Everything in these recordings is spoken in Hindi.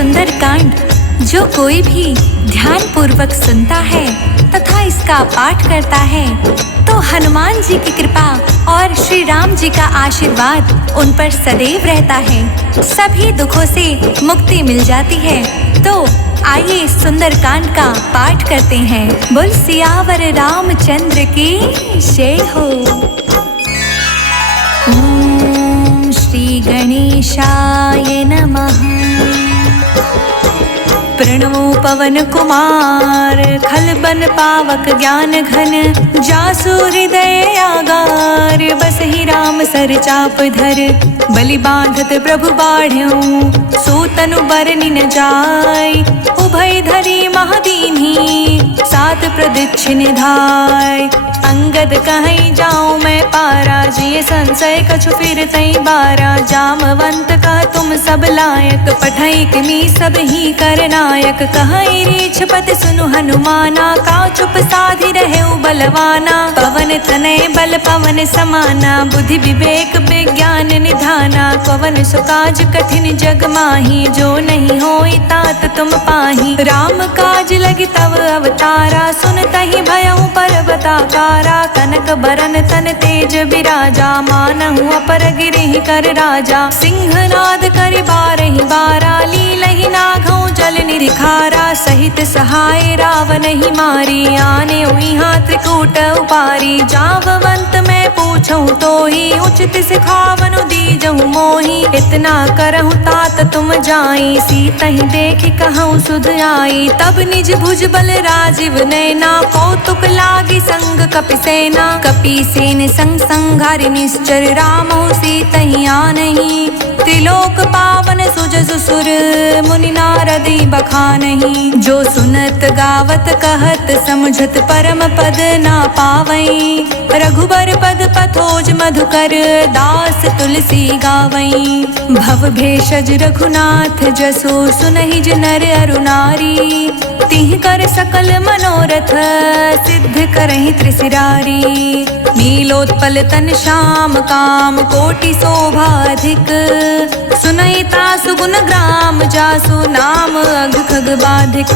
सुंदर कांड जो कोई भी ध्यान पूर्वक सुनता है तथा इसका पाठ करता है तो हनुमान जी की कृपा और श्री राम जी का आशीर्वाद उन पर सदैव रहता है। सभी दुखों से मुक्ति मिल जाती है। तो आइए सुंदर कांड का पाठ करते हैं। बोल सियावर रामचंद्र की जय हो। ओम श्री गणेशाय नमः। प्रणमो पवन कुमार खलबन पावक ज्ञान घन जासु हृदय आगार बसहि राम सर चाप धर बलि बांधत प्रभु बाढ़ऊ सो तनु बरनि न जाय उभय धरी महादीन्ही सात प्रदक्षिण धाय अंगद कहीं जाऊं मैं पारा जिय संशय कछु फिर तई बारा जामवंत का तुम सब लायक पठई किमी सब ही कर नायक कहीं रीछ पति सुनु हनुमाना का चुप साधि रहे बलवाना पवन तनय बल पवन समाना बुद्धि विवेक विज्ञान निधाना पवन सुकाज कठिन जग माही जो नहीं होई तात तुम पाही राम काज लगी तव अवतारा सुन तहि भयउ पर्वताकारा कनक बरन तन तेज बिराजा मानहु अपर गिरिहि कर राजा सिंहनाद करि बारहि बारा लीलहि नाघउ जल निरिखारा सहित सहाय रावण ही मारी आने हुई हाथ कूट उपारी जाववंत मैं पूछूं तो ही उचित सिखावनु दीजहु मोही इतना करहु तात तुम जाई सीता ही देख कहूँ सुध आई तब निज भुज बल राजीव नैना कौतुक लागी संग कपि सेना कपि सेन संग संघारि निश्चर रामो सीता ही आनहि त्रिलोक पावन सुजसु सुर मुनि नारदी बखानहि जो सुनत गावत कहत समझत परम पद ना पावई रघुबर पद पथोज मधुकर दास तुलसी गावई भव भेषज रघुनाथ जसो सुनहि नर अरु नारी तिह कर सकल मनोरथ सिद्ध करहि त्रिशिरारी नीलोत्पल तन श्याम काम कोटि शोभा अधिक सुनैता सुगुन ग्राम जासु नाम अघ खग बाधिक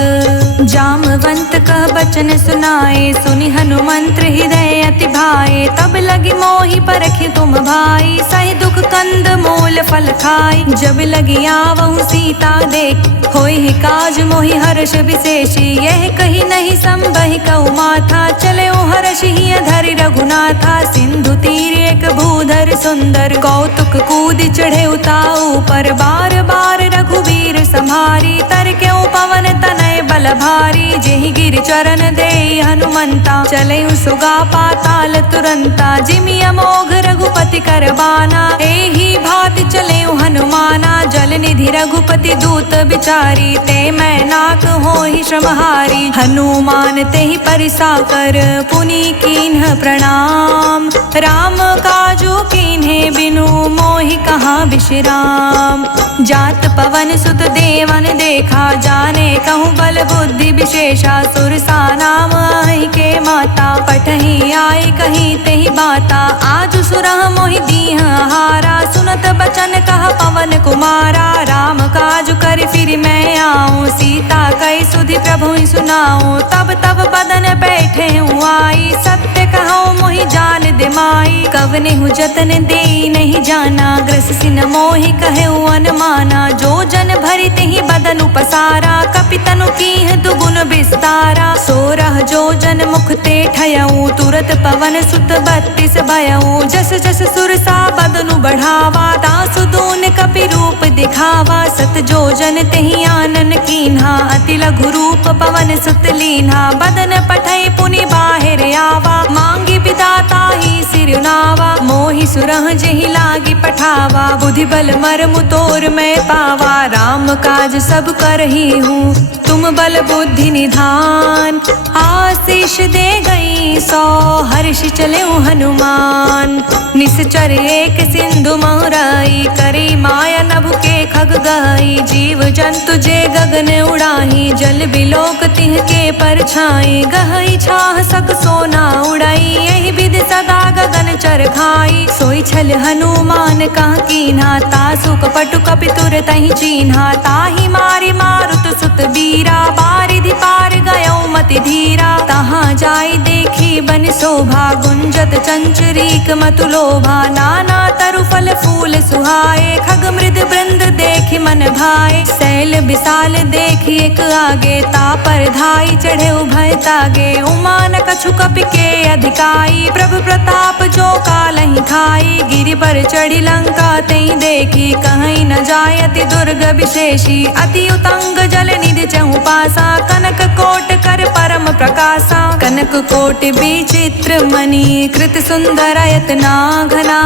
जामवंत कह बचन सुनाए सुनि हनुमंत हृदय अति भाए तब लगी मोहि परखि तुम भाई सहि दुख कंद मूल फल खाई जब लगी आवहु सीता देख होई काज मोहि हर्ष विशेषी यह कही नहीं संबहि कहु माथा चले हर्ष ही धरि रघुनाथा सिंधु तीर एक भूधर सुंदर कौतुक कूद चढ़े उताऊ पर बार बार रघुवीर संहारी तर क्यों पवन तनय बल भारी जेहि गिर चरण दे हनुमंता चले सुगा पाताल तुरंता जिमि अमोघ रघुपति करबाना एहि भाति चले हनुमाना जल निधि रघुपति दूत बिचारी ते मैं नाक होहि श्रमहारी हनुमान तेहि परिसा कर पुनि कीन्ह प्रणाम राम काजू कीन्हे बिनु मोहि कहाँ विश्राम जात पवन सुत देवन देखा जाने कहूँ बल बुद्धि विशेषा सुरसा नाम आई के माता पठही आई कहीं तेहि बाता आज सुरह मोहि दीह हारा सुनत बचन कहा पवन कुमारा राम काज कर फिर मैं आऊँ सीता कई सुधि प्रभु सुनाऊँ तब तब बदन बैठे हूँ आई सत्य कहूँ मोहि जान दिमाई कवने हूँ जतन दे नहीं जाना ग्रस सिन मोहि कहे अनुमाना जो जन भरि तिहि बदन उपसारा कपि तनु कीह दुगुन विस्तारा सोरह जो जन मुख ते ठयऊ तुरत पवन सुत 32 भयऊ जस जस सुरसा बदनु बढ़ावा तासु दून कपि रूप दिखावा सत जो जन तेहि आनन कीन्हा अति लघु रूप पवन सुत लीन्हा बदन पठई पुनि बाहिर आवा मांगी विदाता ही सिरुनावा मोहि सुरह जेहि लागी पठावा बुद्धि बल मर्म तोर मैं पावा राम काज सब करही हूँ तुम बल बुद्धि निधान आशीष दे गई सौ हर्ष चले हनुमान निश्चर एक सिंधु महुराई करी माया नभ के खग गई कही जीव जंतु जे गगन उड़ाही जल बिलोक तिह के परछाई गहई छाह सक सोना उड़ाई यही विधि सदा गगन चर खाई सोई छल हनुमान कह कीन्हा तासु कपटु कपि तुर तहि चीन्हा ताहि मारी मारुत सुत बीरा बारिधि पार गयो मति धीरा तहाँ जाई देखी बन शोभा गुंजत चंचरीक मतु लोभा नाना तरु फल फूल सुहाए खग मृद वृंद देखि मन भाए शैल विशाल देखि एक आगे तापर धाई चढ़े उभय तागे उमा न कछु कपि के अधिकाई प्रभु प्रताप जो कालहि खाई गिरि पर चढ़ी लंका तई देखी कहीं न जाय अति दुर्ग विशेषी अति उतंग जल निधि चहु पासा कनक कोट कर परम प्रकाशा कनक कोटि विचित्र मणि कृत सुंदर यतना घना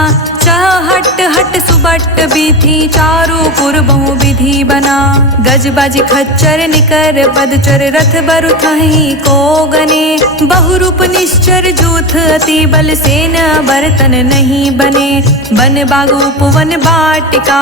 हट हट सुबट बीथी चारू पुर बहु विधि बना गज बाज खच्चर निकर पदचर रथ बरु थही को गने बहुरूप निश्चर जूथ अति बल सेन बर्तन नहीं बने बन बागूप वन बाटिका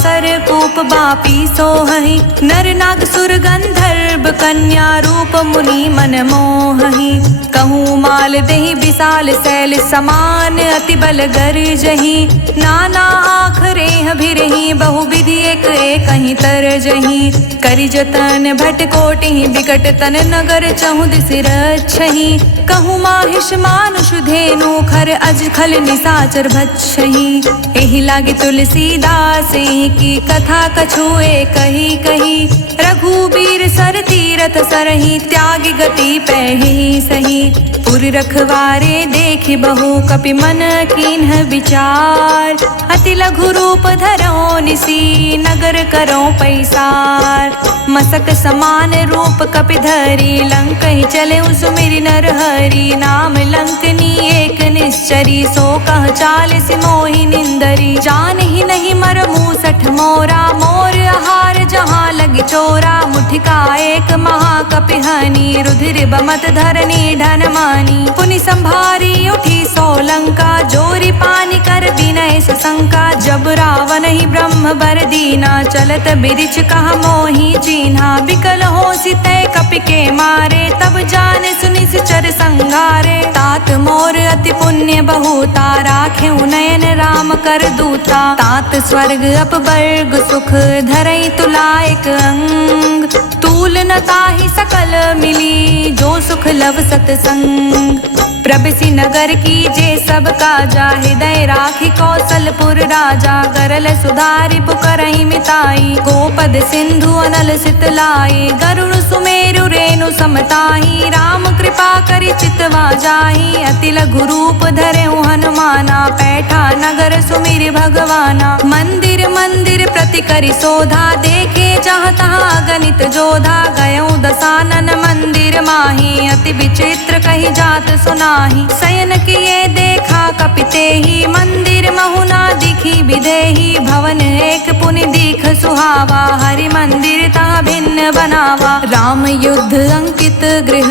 सर कूप बापी सोहहि नर नाग सुर गंधर्व कन्या रूप मुनि मन मोहहि कहूँ माल देहि विशाल शैल समान अति बल गर्जहि नाना आखरे भिरहि बहु विधि एक कहीं तरजहि करि जतन भट कोटि विकट तन नगर चहु दिस रक्षहि कहूँ माहिष मानुष धेनु खर अज खल निसाचर भक्षहि एहि लागे तुलसीदास की कथा कछुए कही कही रघुबीर सर तीरथ सरहि त्यागी गति पैहि सही पुर रखवारे देखि बहु कपि मन कीन्ह विचार अति लघु रूप धरो निसी नगर करो पैसार मसक समान रूप कपि धरी लंक ही चले सुमिरि नर हरि नाम लंकनी एक निश्चरी सो कह चाल सिमोहि निंदरी जान ही नहीं मर मूसठ मोरा मोर आहार जहाँ लगी चोरा मुठिका एक महाकपि हनी रुधिर बमत धरनी ढन मानी पुनि संभारी उठी सोलंका जोरी पानी कर विनय सशंका जब रावण ही ब्रह्म बर दीना चलत बिरिछ कहा मोहि चीन्हा बिकल हो सितय कपि के मारे तब जाने सुनि चर संगारे तात मोर अति पुण्य बहुता राखे नयन राम कर दूता तात स्वर्ग अपवर्ग सुख धरई तुलायक अंग तूल न ताहि सकल मिली जो सुख लव सतसंग प्रभसी नगर की जे सब काजा हृदय राखी कौशलपुर राजा करल सुधारि पुकरहि मिताई गोपद सिंधु अनल सितलाई गरुड़ सुमेरु रेणु समताही राम कृपा करि चितवा जाही अति लघु रूप धरे हनुमाना पैठा नगर सुमिर भगवाना मंदिर मंदिर प्रति करि शोधा देखे जहाँ तहाँ गणित जोधा गयो दसानन मंदिर माही अति विचित्र कही जात सुनाही शयन किए देखा कपिते ही मंदिर महुना दिखी विदेही भवन एक पुनि दीख सुहावा हरि मंदिर ता भिन्न बनावा राम युद्ध अंकित गृह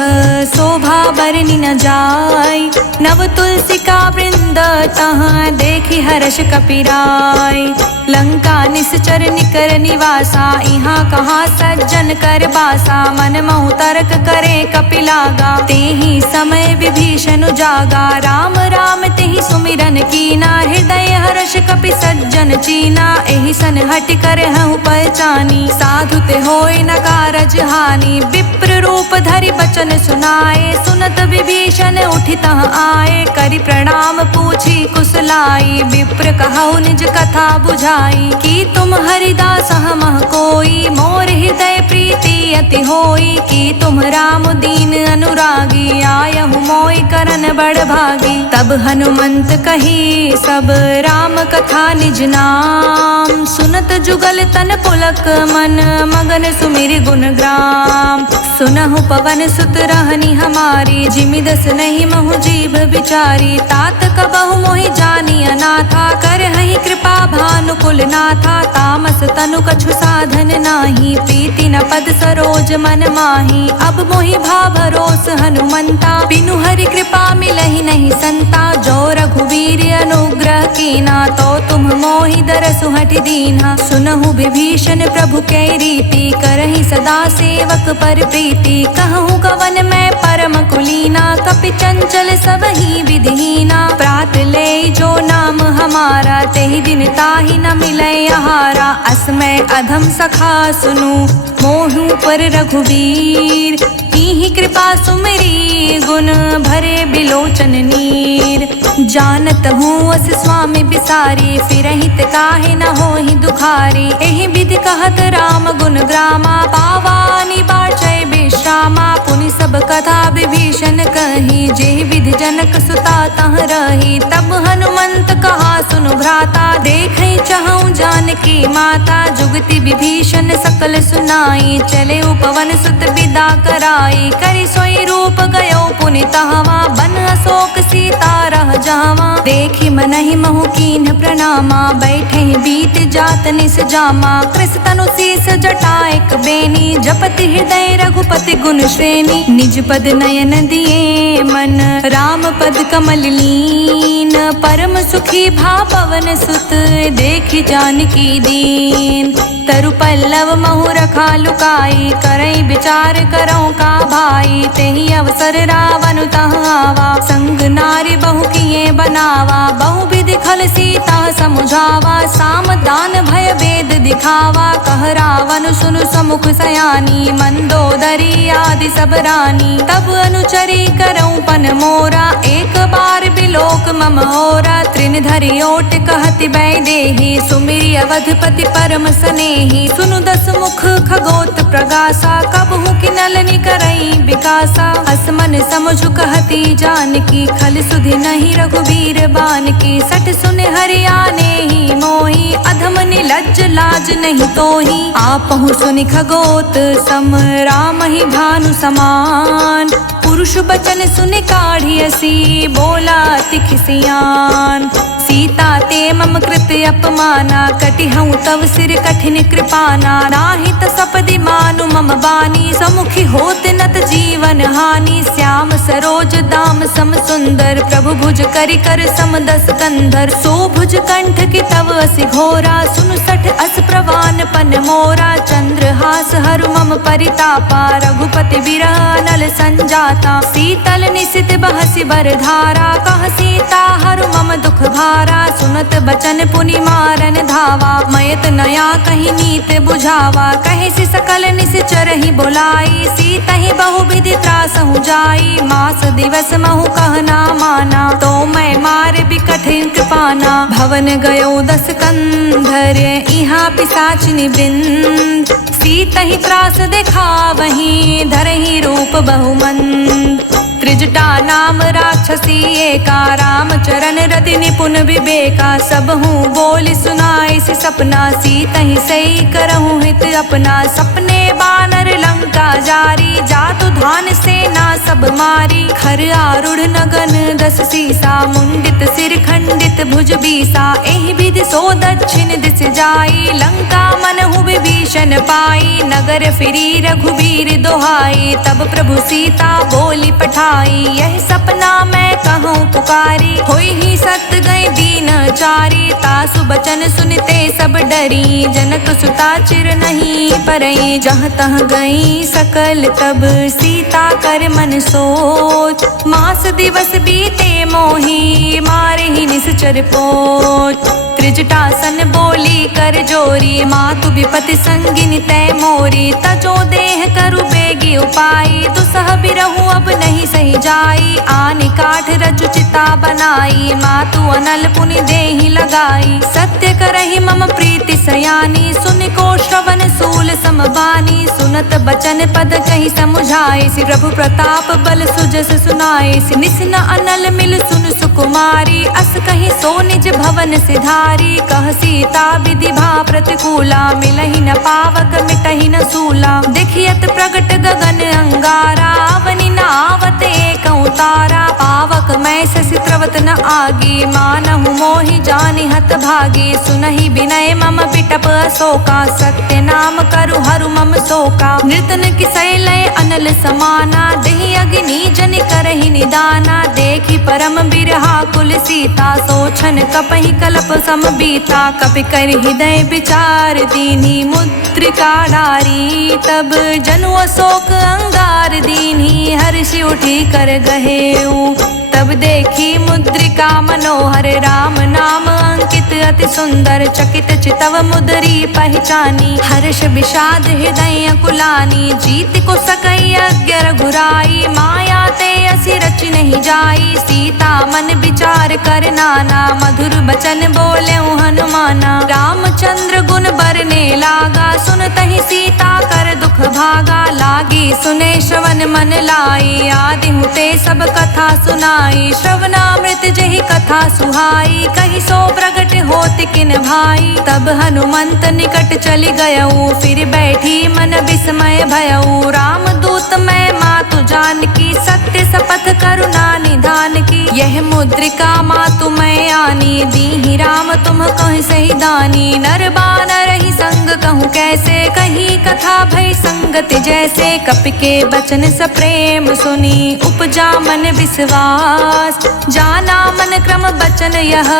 शोभा बरनि न जाय नव तुलसी का वृंद तहाँ देखी हर्ष कपिराय लंका निश्चर निकर निवासा यहाँ कहाँ सज्जन कर बासा मन महु तर्क करे कपिलागा तेहि समय विभीषण जागा राम राम तेहि सुमिरन कीना हृदय हर्ष कपि सज्जन चीना एहि सन हट कर हूँ पहचानी साधु ते होय न कारज हानि विप्र रूप धरि बचन सुनाए सुनत विभीषण उठित आए करि प्रणाम पूछी कुशलाई विप्र कहु निज कथा बुझाई कि तुम हरिदास हमह कोई मोर हृदय प्रीति अति होई कि तुम राम दीन अनुरागी आयहु मोय करन बड़ भागी तब हनुमंत कही सब राम कथा निज नाम सुनत जुगल तन पुलक मन मगन सुमिर गुण ग्राम सुनहु पवन सुत रहनी हमारी जिमिदस नहीं महु जीव विचारी तात कबहु मोहि जानी अनाथा कर हहि कृपा भानुकुल नाथा तामस तनु कछु साधन नाही प्रीति न पद सरो सरोज मन माही। अब मोहि भा भरोस हनुमंता, बिनु हरि कृपा मिलहि नहीं संता। जो रघुवीर अनुग्रह कीना, तो तुम मोहि दरसु हठि दीन्हा। सुनहु विभीषण प्रभु कै रीति, करहि सदा सेवक पर प्रीति। कहूँ कवन मैं परम कुलीना, कपि चंचल सबहि विधिहीना। प्रात ले जो नाम हमारा, तेहि दिन ताहि न मिलै आहारा। असमय अधम सखा सुनु, मोहु पर रघुवीर। कीन्ही कृपा सुमिरी, गुण भरे बिलोचन नीर। जानत हूँ अस स्वामी बिसारी, फिरहित काहे न होहि दुखारी। एहि विधि कहत राम गुण ग्रामा, पावानि बाचै विश्रामा। पुनि सब कथा विभीषण कही, जेहि विधि जनक सुता तह रही। तब हनुमंत कहा सुनु भ्राता, देखै चहु जानकी माता। जुगति विभीषण सकल सुनाई, चले उपवन सुत विदा कराई। करि सोई रूप गयो पुनि तहवा, बन अशोक सीता रह जावा। देखि मनहि महु कीन्ह प्रणामा, बैठे बीत जात निस जामा। कृस तनु शीस जटा एक बेनी, जपति हृदय रघुपति गुण श्रेणी। निज पद नयन दिए मन, राम पद कमल लीन। परम सुखी भा पवन सुत, देखि जानकी दीन। तरु पल्लव महु रखा लुकाई, करई विचार करऊँ का भाई। तेहि अवसर रावण तह आवा, संग नारी बहु किए बनावा। बहु विधि खल सीता समुझावा, साम दान भय वेद दिखावा। कह रावण सुनु समुख सयानी, मंदोदरी आदि सब रानी। तब अनुचरी करऊँ पन मोरा, एक बार बिलोक मम होरा। त्रिन धरि ओट कहति बैदेही, सुमिरि अवधपति परम स्नेही। सुनु दस मुख खगोत प्रगासा, कबहु किनलनि करई विकासा। असमन समझु कहती जानकी, खल सुधि नहीं रघुवीर बानकी। सठ सुन हरियाने ही मोही, अधम निलज्ज लाज नहीं तोही। आपहु सुनि खगोत सम, राम ही भानु समान। पुरुष बचन सुनि काढ़ियसी, बोला अति खिसियान। सीता ते मम कृत अपमाना, कटिहऊँ तव सिर कठिन कृपाना। नाहित सपदि मानु मम बानी, समुखी होत नत जीवन हानि। श्याम सरोज दाम सम सुंदर, प्रभु भुज करि कर सम दस कंधर। सो भुज कंठ की तव असि घोरा, सुनु सठ अस प्रवान पन मोरा। चंद्रहास हरु मम परितापा, रघुपति बिरह नल संजाता। शीतल निशित बहसि बर धारा, कह सीता हरु मम दुख भारा। सुनत बचन पुनि मारन धावा, मयत नया कही नीत बुझावा। कहे सि सकल निश्चर ही बुलाई, सीता ही बहु विधि त्रासहु जाई। मास दिवस महु कहना माना, तो मैं मार बिकठिन कृपाना। भवन गयो दस कंधर, इहाँ पिशाचिनी वृंद। सीता ही त्रास दिखावहीं, धरहि रूप बहुमंद। त्रिजटा नाम राक्षसी एका, राम चरण रति निपुण विवेका। सब हूँ बोल सुनाए से सपना, सीता ही सही करहूँ हित अपना। सपने बानर लंका जारी, जातु धान सेना सब मारी। खर आरूढ़ नगन दस सीसा, मुंडित सिर खंडित भुज बीसा। एहि विधि सो दक्षिण दिस जाई, लंका मनहु विभीषण पाई। नगर फिरी रघुवीर दोहाई, तब प्रभु सीता बोली पठाई। यह सपना मैं कहूँ पुकारी, होई ही सत गए दीन चारी। तासु बचन सुनते सब डरी, जनक सुता चिर नहीं परई। जहाँ तह गई सकल तब, सीता कर मन सोच। मास दिवस बीते मोही, मारे ही निश्चर पोच। त्रिजटासन बोली कर जोरी, मातु विपति संगिनी तय मोरी। तजो देह करु बेगी उपाई, दुसह बिरहु अब नहीं सही जाई। आनि काठ रचु चिता बनाई, मातु अनल पुनि देहि लगाई। सत्य करहि मम प्रीति सयानी, सुनि को श्रवण सूल समबानी। सुनत बचन पद कहि समुझ समझाए सि प्रभु प्रताप बल सुजस सुनाए सि निस न अनल मिल सुन सुकुमारी अस कहीं सो निज भवन सिधारी कह सीता विधि भा प्रतिकूला मिलहि न पावक मिटहि न सूला देखियत प्रगट गगन अंगारा अवनि न आवत एक उतारा पावक मैं शशि त्रवत न आगी मानहु मोहि जानि हत भागी सुनहि विनय मम बिटप अशोका सत्य नाम करु हरु मम शोका नृतन किसै लय अनल समाना देहि अग्नि जनि करहि निदाना देखि परम बिरहा कुल सीता सोछन कपहि कल्प सम बीता कपि कर हृदय विचार दीन्ही मुद्रिका डारी तब जनु अशोक अंगार दीन्ही हर्षि उठी कर गहेऊ तब देखी मुद्रिका मनोहर राम नाम अंकित अति सुंदर चकित चितव मुद्री पहचानी हर्ष विषाद हृदय कुलानी जीत को सकई अज्ञ रघुराई माया ते असि रच नहीं जाई सीता मन विचार कर नाना मधुर बचन बोले हनुमाना रामचंद्र गुण बरने लागा सुनतहि सीता कर दुख भागा लागी सुने श्रवण मन लाई आदि हुते सब कथा सुनाई श्रवणामृत जहि कथा सुहाई कहि सो प्रगट होत किन भाई तब हनुमंत निकट चली गयऊ फिर बैठी मन विस्मय भयऊ राम दूत मैं मातु जानकी सत्य शपथ करुणा निधान की यह मुद्रिका मातु मैं आनी दीहि राम तुम कह सही दानी नर बानर ही संग कहूँ कैसे कहीं कथा भई संगत जैसे कपि के बचन सप्रेम सुनी उपजा मन विश्वास जाना मन क्रम बचन यह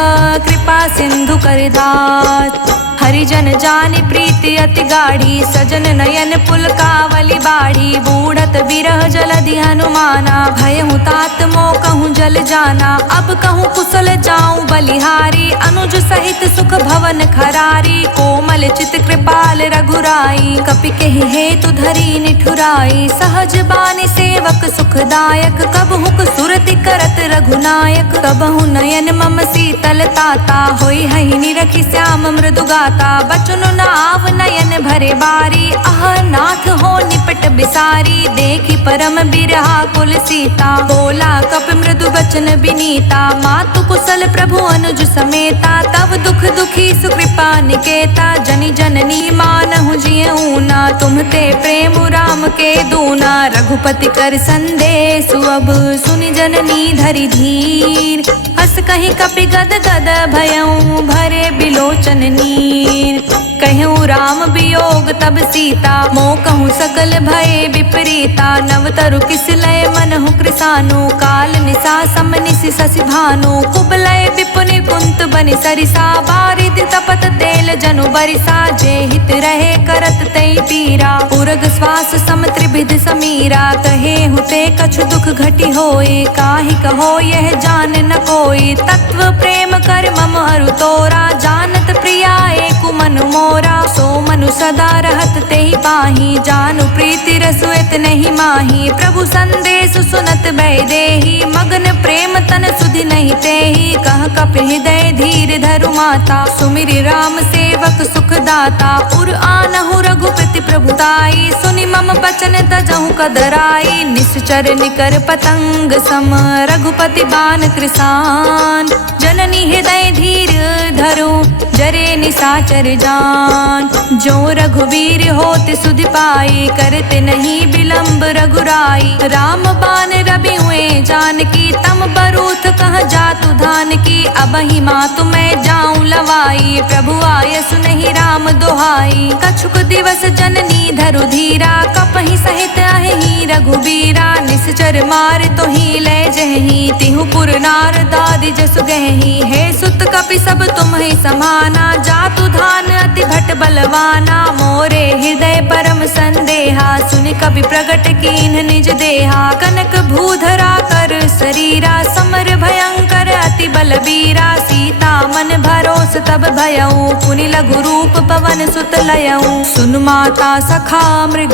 कृपा सिंधु कर दास हरिजन जानि प्रीति अति गाढ़ी सजन नयन पुलकावली बाढ़ी बूढ़त बिरह जलधि हनुमाना भयहु तात मोह कहूँ जल जाना अब कहूँ कुशल जाऊं बलिहारी अनुज सहित सुख भवन खरारी कोमल चित कृपाल रघुराई कपि केहि हेतु धरी निठुराई सहज बानी सेवक सुखदायक कबहुक सुरति करत रघुनायक कबहु नयन मम शीतल ताता होई हहि निरखि श्याम मृदु गाता बचनु नाव नयन भरे बारी आह नाथ हो निपट बिसारी देखि परम बिरहा कुल सीता बोला कप मृदु बचन बिनीता मातु कुशल प्रभु अनुज समेता तब दुख दुखी सुकृपा निकेता जनि जननी मानहु जियऊ ना तुमते प्रेम राम के दूना रघुपति कर संदेशु अब सुनि जननी धरि धीर हस कहीं कपि गद गद भयऊ भरे बिलोचन नीर कहूँ राम वियोग तब सीता मोह कहूँ सकल भय विपरीता नवतरु किस लय मनहु कृसानु काल निशा समनिसि शशि भानु कुबलय विपुनि कुंत बनि सरिसा बारिद तपत तेल जनु बरिसा जे हित रहे करत तई पीरा उरग श्वास सम त्रिभिद समीरा कहे हुते कछु दुख घटी होए काहि कहो यह जान न कोई तत्व प्रेम कर मम हरु तोरा जानत प्रिया एक मन मोरा सो मनु सदा रहत तेहि पाही जानु प्रीति रसुएत नहीं माही प्रभु संदेश सुनत भय देहि मगन प्रेम तन सुधि नहीं तेहि कह कपि हृदय धीर धरु माता सुमिरि राम सेवक सुख दाता उर आनहु रघुपति प्रभुताई सुनि मम बचन तजहु कदराई निश्चर निकर पतंग सम रघुपति बान कृसान जननी हृदय धीर धरु जरे निशाचर जान जो रघुवीर होत सुधि पाई करते नहीं विलंब रघुराई राम बान रवि हुए जानकी तम बरूथ कह जातु धान की अब ही मातु मैं जाऊं लवाई प्रभु आय सुनहि राम दोहाई कछुक दिवस जननी धरु धीरा कपहि सहित अहि रघुबीरा निश्चर मार तो ही ले जहि तिहु पुर नार दादि जसु गहि हे सुत कपि सब तुम ही समाना जातु धान अति भट बलवाना मोरे हृदय परम संदेहा सुनि कवि प्रगट कीन्ह निज देहा कनक भूधरा कर शरीरा समर भयंकर अति बलबीरा सीता मन भरोस तब भयऊ पुनि लघु रूप पवन सुत लयऊ सुन माता सखा मृग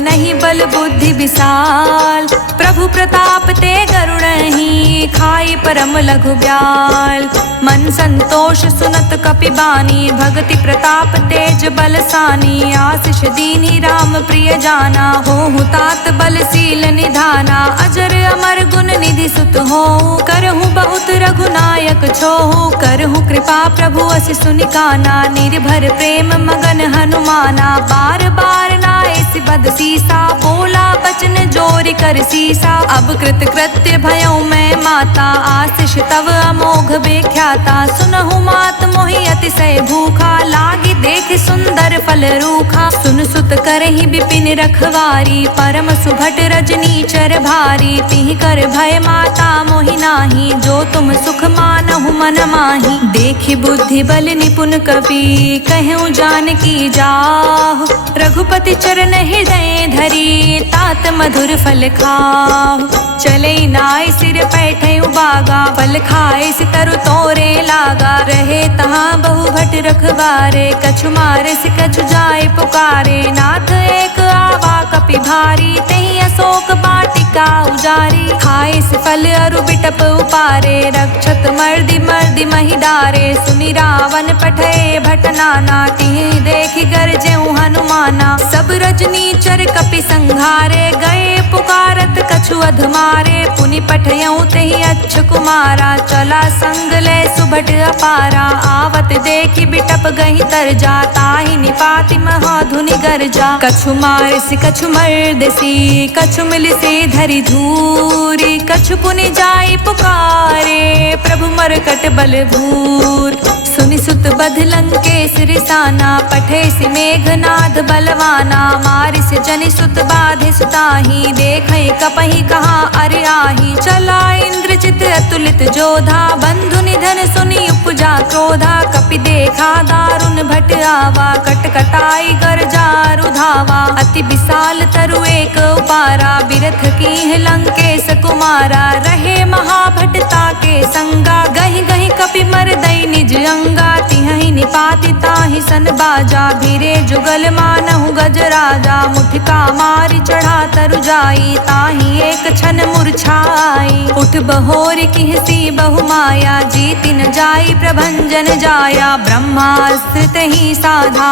नहीं बल बुद्धि विशाल प्रभु प्रताप ते गरुड़हि खाई परम लघु ब्याल मन संतोष सुनत कपि कपि बानी, भगति प्रताप तेज बलसानी, आशीष दीनी राम प्रिय जाना, होहु तात बलशील निधाना, अजर अमर गुण निधि सुत होहु, करहु बहुत रघुनायक छोहु, करहु कृपा प्रभु अस सुनिकाना, निर्भर प्रेम मगन हनुमाना, बार बार नाए बद सीसा, बोला बचन जोरि कर सीसा, अब कृत कृत्य भयउ मैं माता, आशीष तव अमोघ बेख्याता, सुनहु मात मोहि अतिशय भूखा, लागी देख सुंदर फल रूखा, सुन सुत करहि विपिन रखवारी, परम सुभट रजनी चर भारी, तिहि कर भय माता मोहि नाही, जो तुम सुख मानहु मन माही, देखि बुद्धि बल निपुण कपि, कहूँ जानकी जाहु, रघुपति चरण हृदय धरी, तात मधुर फल खाहु, चले नाय सिर पैठे उबागा, फल खाए सितरु तोरे लागा, रहे तहाँ बहु भट रखवारे, कछु मारे से कछु जाए पुकारे, नाथ एक आवा कपि भारी, तही अशोक बाटिका उजारी, खाए से फल अरु बिटप उपारे, रक्षत मर्दि मर्दि महि डारे, सुनि रावण पठे भट नाना, तिहि देखि गरजेउ हनुमाना, सब रजनी चर कपि संघारे, गए पुकारत कछु अधमारे, पुनि पठयउ तेहि अच्छ कुमारा, चला संग ले सुभट अपारा, आवत देखि बिटप गहि तरजा, ताहि निपाति महाधुनि गरजा, कछु मारसि कछु मर्दसी, कछु मिलिसि धरि धूरी, कछु पुनि जाई पुकारे, प्रभु मरकट बल भूर, सुनि सुत बध लंकेश रिसाना, पठे सि मेघनाद बलवाना, मारिस जनि सुत बाधे सुताही, देखै कपहि कहाँ अरे आही, चला इंद्रजित अतुलित जोधा, बंधु निधन सुनि उपजा क्रोधा, कपि देखा दारुण भट आवा, कटकटाई गरजा रुधावा, अति विशाल तरु एक उपारा, बिरथ कीन्ह लंकेश कुमारा, रहे महाभटता के संगा, गहि गहि कपि मरदई निज अंगा, तिहि निपाति ताहि सन बाजा, भीरे जुगल मानहु गजराजा, मुठिका मारि चढ़ा तरु जाई, ताहि एक क्षण मूर्छाई, उठ बहोरि किहसी बहु माया, जीति न जाई प्रभंजन जाया, ब्रह्मास्त्र तहि साधा,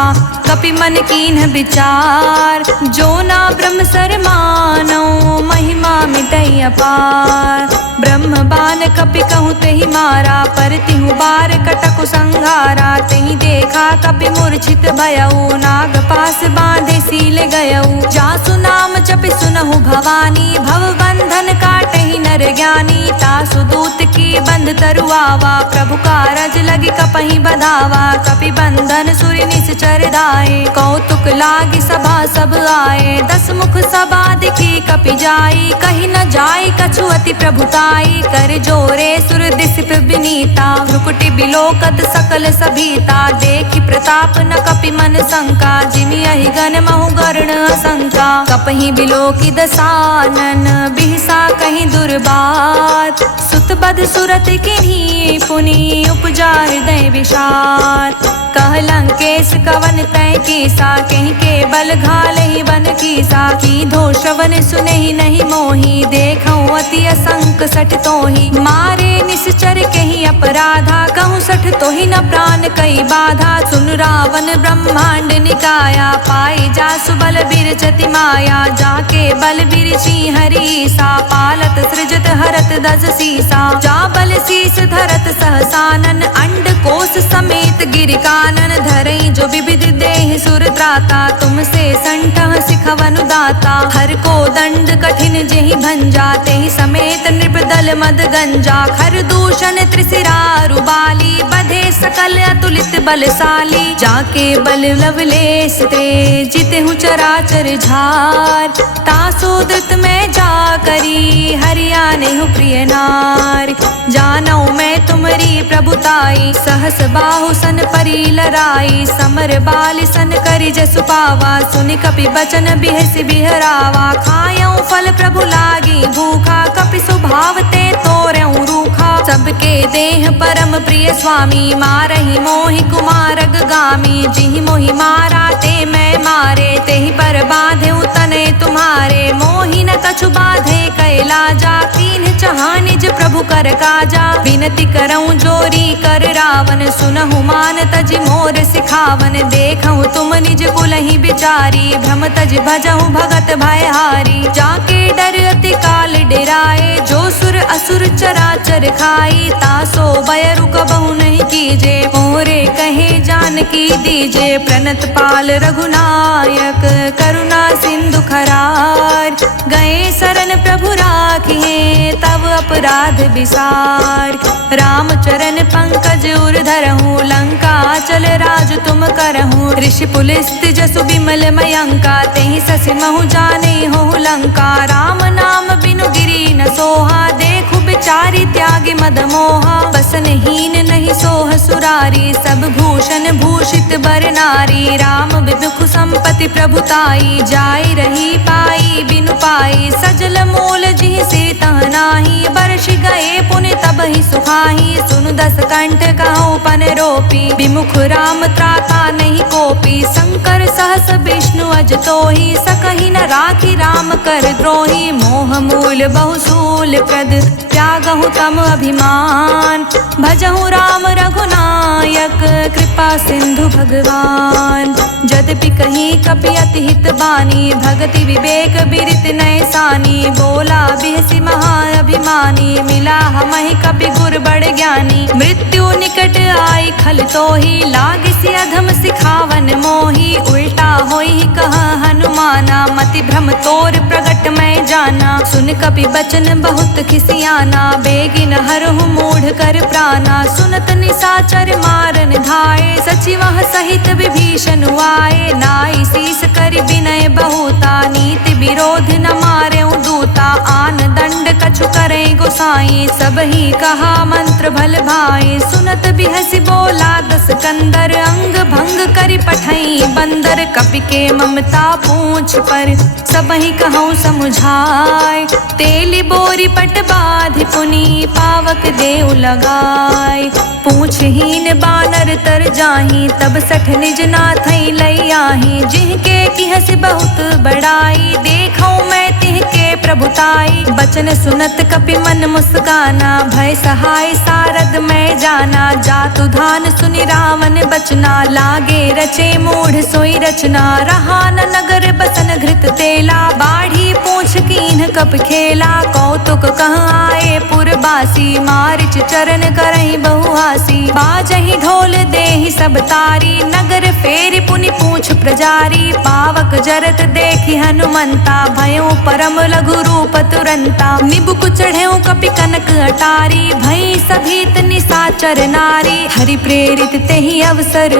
कपि मन कीन्ह विचार, जो ना ब्रह्म सर मानो, महिमा मिटई अपार, ब्रह्म बान कपि कहूँ तेहि मारा, पर तिहु बार कटकु संघारा, तेहि देखा कपि मूर्छित भयउ, नाग पास बांधे सील गयउ, जासु नाम जपि सुनहु भवानी, भव बंधन काटहि नर ज्ञानी, तासु दूत की बंध तरुआवा, प्रभु कारज लगी कपहि बधावा, कपि बंधन सुरि निश्चर दाए, कौतुक लागी सभा सब आए, दस मुख सभा दिखी कपि जाई, कहि न जाई कछु अति प्रभुताई, कर जोरे सुर दिस विनीता, भ्रुकुटि बिलोकत सकल सभीता, देखि प्रताप न कपि मन शंका, जिमि अहि गण महु गरुण असंका, कपहि बिलोकि दसानन, बिहसा कहि दुर्बात, सुत बध सुरत किन्ही, पुनि उपजा हृदय विषाद, कह लंकेश कवन तय कीसा, कहीं के बल घालहि बन कीसा, की धो श्रवण सुनहि नहीं मोही, देखऊँ अति असंक सठ तोहि, मारे निश्चर कहीं अपराधा, कहूँ सठ तोहि न प्राण कई बाधा, सुन रावण ब्रह्मांड निकाया, पाई जासु बल बिरचति माया, जाके बल बिरची हरीसा, पालत सृजत हरत दस सीसा, जा बल शीस धरत सहसानन, अंड कोश समेत गिर कानन, धरई जो विविध देह सुर त्राता, तुमसे संठह सिखवनु दाता, हर को दंड कठिन जेहि भंजा, तेहि समेत नृपदल मद गंजा, खर दूषण त्रिशिरा रुबाली, बधे सकल अतुलित बलशाली, जाके बल लवलेश ते जितहु चराचर झार, तासो द्रुत में जा करी, हरियानेहु प्रिय नार, जानौ मैं तुमरी प्रभुताई, सहस बाहु सन परी लराई, समर बाल सन करि जसु पावा, सुनि कपि बचन बिहसि बिहरावा, खायऊ फल प्रभु लागी भूखा, कपि स्वभाव ते तोरऊ रूखा, सबके देह परम प्रिय स्वामी, मारहि मोहि कुमारग गामी, जिहि मोहि मारा ते मैं मारे, तेहि पर बाधेउ तने तुम्हारे, मोहि न कछु बाधे कैला जा, कीन्ह चहा निज प्रभु प्रभु कर काजा। विनती करऊं जोरी कर रावण, सुनहु मान तज मोर सिखावन। देखऊं तुम निज कुलहि बिचारी, भ्रम तज भजहु भगत भयहारी। जाके डर अति काल डेराए, जो सुर असुर चराचर खाई। तासो भय रुक बहु नहीं कीजे, मोरे कहे जानकी दीजे। प्रणत पाल रघुनायक, करुणा सिंधु खरार। गए शरण प्रभु राखिए, तब अपराध विसार। राम चरण पंकज उर धरहूँ, लंका चल राज तुम करहूँ। ऋषि पुलिस्त जसु बिमल मयंका, तेहि ससि महु जाने हो लंका। राम नाम बिनु गिरि न सोहा, देखु बिचारी त्यागी मद मोहा। बसनहीन नहीं सोह सुरारी, सब भूषण भूषित बर नारी। राम विमुख संपत्ति प्रभुताई, जाय रही पाई बिनु पाई। सजल मूल जिहि से तह नाही, बरष गए पुनि तब ही सुखाही। सुनु दस कंठ कहूँ पन रोपी, विमुख राम त्राता नहीं कोपी। शंकर सहस विष्णु अज तोहि, सकहि न राखी राम कर द्रोही। मोह मूल बहुसूल प्रद, त्यागहु तम अभिमान। भजहु राम रघुनायक, कृपा सिंधु भगवान। यद्यपि कहीं कपि अति हित बानी, भगति विवेक बिरित नय सानी। बोला बिहसि महा अभिमानी, मिला हमहि कपि गुर बड़ ज्ञानी। मृत्यु निकट आई खल तोहि, लागिसि अधम सिखावन मोहि। उल्टा होई कह हनुमाना, मति भ्रम तोर प्रगट मैं जाना। सुन कपि बचन बहुत खिसियाना, बेगिन हरहु मूढ़ कर प्राणा। सुनत निशाचर मारन धाये, सचिवह सहित विभीषण आए। नाई शीस करि विनय बहुता, नीति विरोध न मारे दूता। आन दंड कछु करे गोसाई, सब ही कहा मंत्र भल भाई। सुनत बिहसि बोला दस कंदर, अंग भंग करि पठई बंदर। कपि के ममता पूछ पर, सब ही कहूँ समुझाय। तेली बोरी पट बाधि पुनि, पावक देव लगाय। पूछहीन बानर तर जाही, तब सठ निज नाथई लई आही। जिनके किहसि बहुत बड़ाई, देखऊं मैं तिहके प्रभुताई। बचन सुनत कपि मन मुस्काना, भय सहाय सारद मैं जाना। जातु धान सुनि रावण बचना, लागे रचे मूढ़ सोई रचना। रहा न नगर बसन घृत तेला, बाढ़ी पूछ कीन्ह कप खेला। कौतुक कह आए पुरबासी, मारिच चरण करहि बहुहासी। बाजहि ढोल देहि सब तारी, नगर फेरि पुनि पूछ प्रजारी। पावक जरत देखि हनुमंता, भयो परम लघु रूप तुरंता। निबुक चढ़ेऊ कपि कनक अटारी, भई सभीत निशाचर नारी। हरि प्रेरित तेहि अवसर,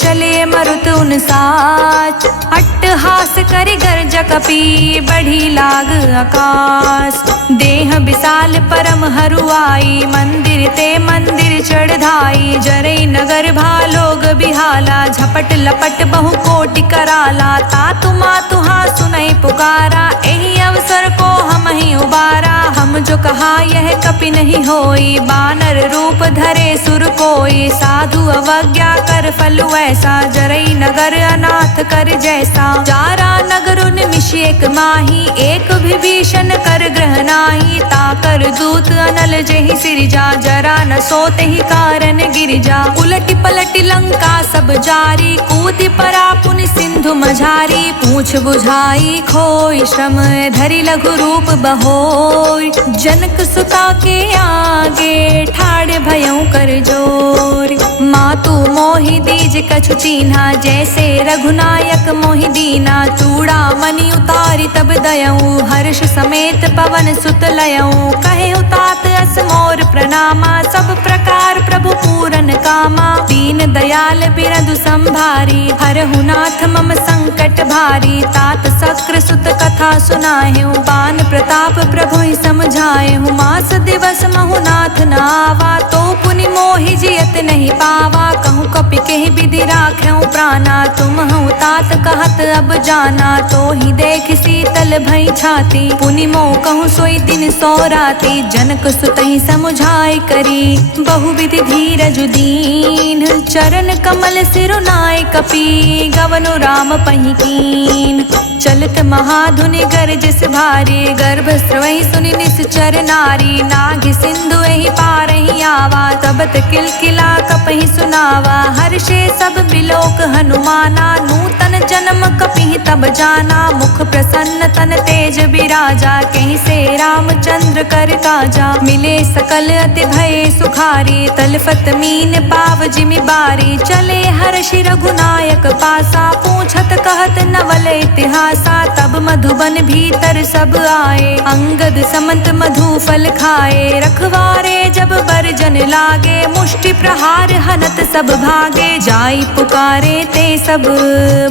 चले मरुत उन साच। अट्टहास करि गर्ज कपि, बढ़ी लाग आकाश। देह विशाल परम हरुआई, मंदिर ते मंदिर चढ़ाई। जरई नगर भालोग बिहाला, झपट लपट बहु कोटि कराला। तातु मातुहा सुनई पुकारा, एहि अवसर को हम ही उबारा। हम जो कहा यह कपि नहीं होई, बानर रूप धरे सुर कोई। साधु अवज्ञा कर फल ऐसा, जरई नगर अनाथ कर जैसा। जारा नगर निमिष एक माही, एक विभीषण कर ग्रह नाही। ताकर दूत अनल जेहि सिरजा, जरा न सोते ही कारण गिरिजा। उलटि पलटि लंका सब जारी, कूदि परा पुनि सिंधु मझारी। पूछ बुझाई खोई श्रम, धरि लघु रूप बहोर। जनक सुता के आगे, ठाड़ भयउ कर जोर। मातु मोहि दीज कछु चीन्हा, जैसे रघुनायक मोहि दीना। चूड़ा मणि उतारी तब दयऊ, हर्ष समेत पवन सुत लयऊ। कहे तात अस मोर प्रणामा, सब प्रकार प्रभु पूरन कामा। दीन दयाल बिरदु संभारी, हरहु नाथ मम संकट भारी। तात शक्र सुत कथा सुनाएहु, बान प्रताप प्रभु ही समझाएहु। मास दिवस महु नाथ न आवा, तो पुनि मोहि जियत नहीं पावा। कहूँ कपि केहि विधि राखेउ प्राणा, तुम हूँ तात कहत अब जाना। तो ही देख शीतल भई छाती, पुनि मोह कहूँ सोई दिन सो राती। जनक सुतहि समुझाई करी, बहुविधि धीरज दीन। चरण कमल सिरुनाय कपि, गवनु राम पहि कीन। चलत महाधुनि गरजस भारी, गर्भ स्रवहि सुनि निश्चर नारी। नाग सिंधु एहि पारहि आवा, तबत किलकिला कपहि सुनावा। हर्षे सब बिलोक हनुमाना, नूतन जन्म कपिहि तब जाना। मुख प्रसन्न तन तेज बिराजा, कहीं से रामचंद्र कर काजा। मिले सकल अति भय सुखारी, तलफत मीन पाव जिमि बारी। चले हर्षि रघुनायक पासा, पूछत कहत नवल इतिहासा। तब मधुबन भीतर सब आए, अंगद समंत मधु फल खाए। रखवारे जब बरजन लागे, मुष्टि प्रहार हनत सब भागे। जाई पुकारे ते सब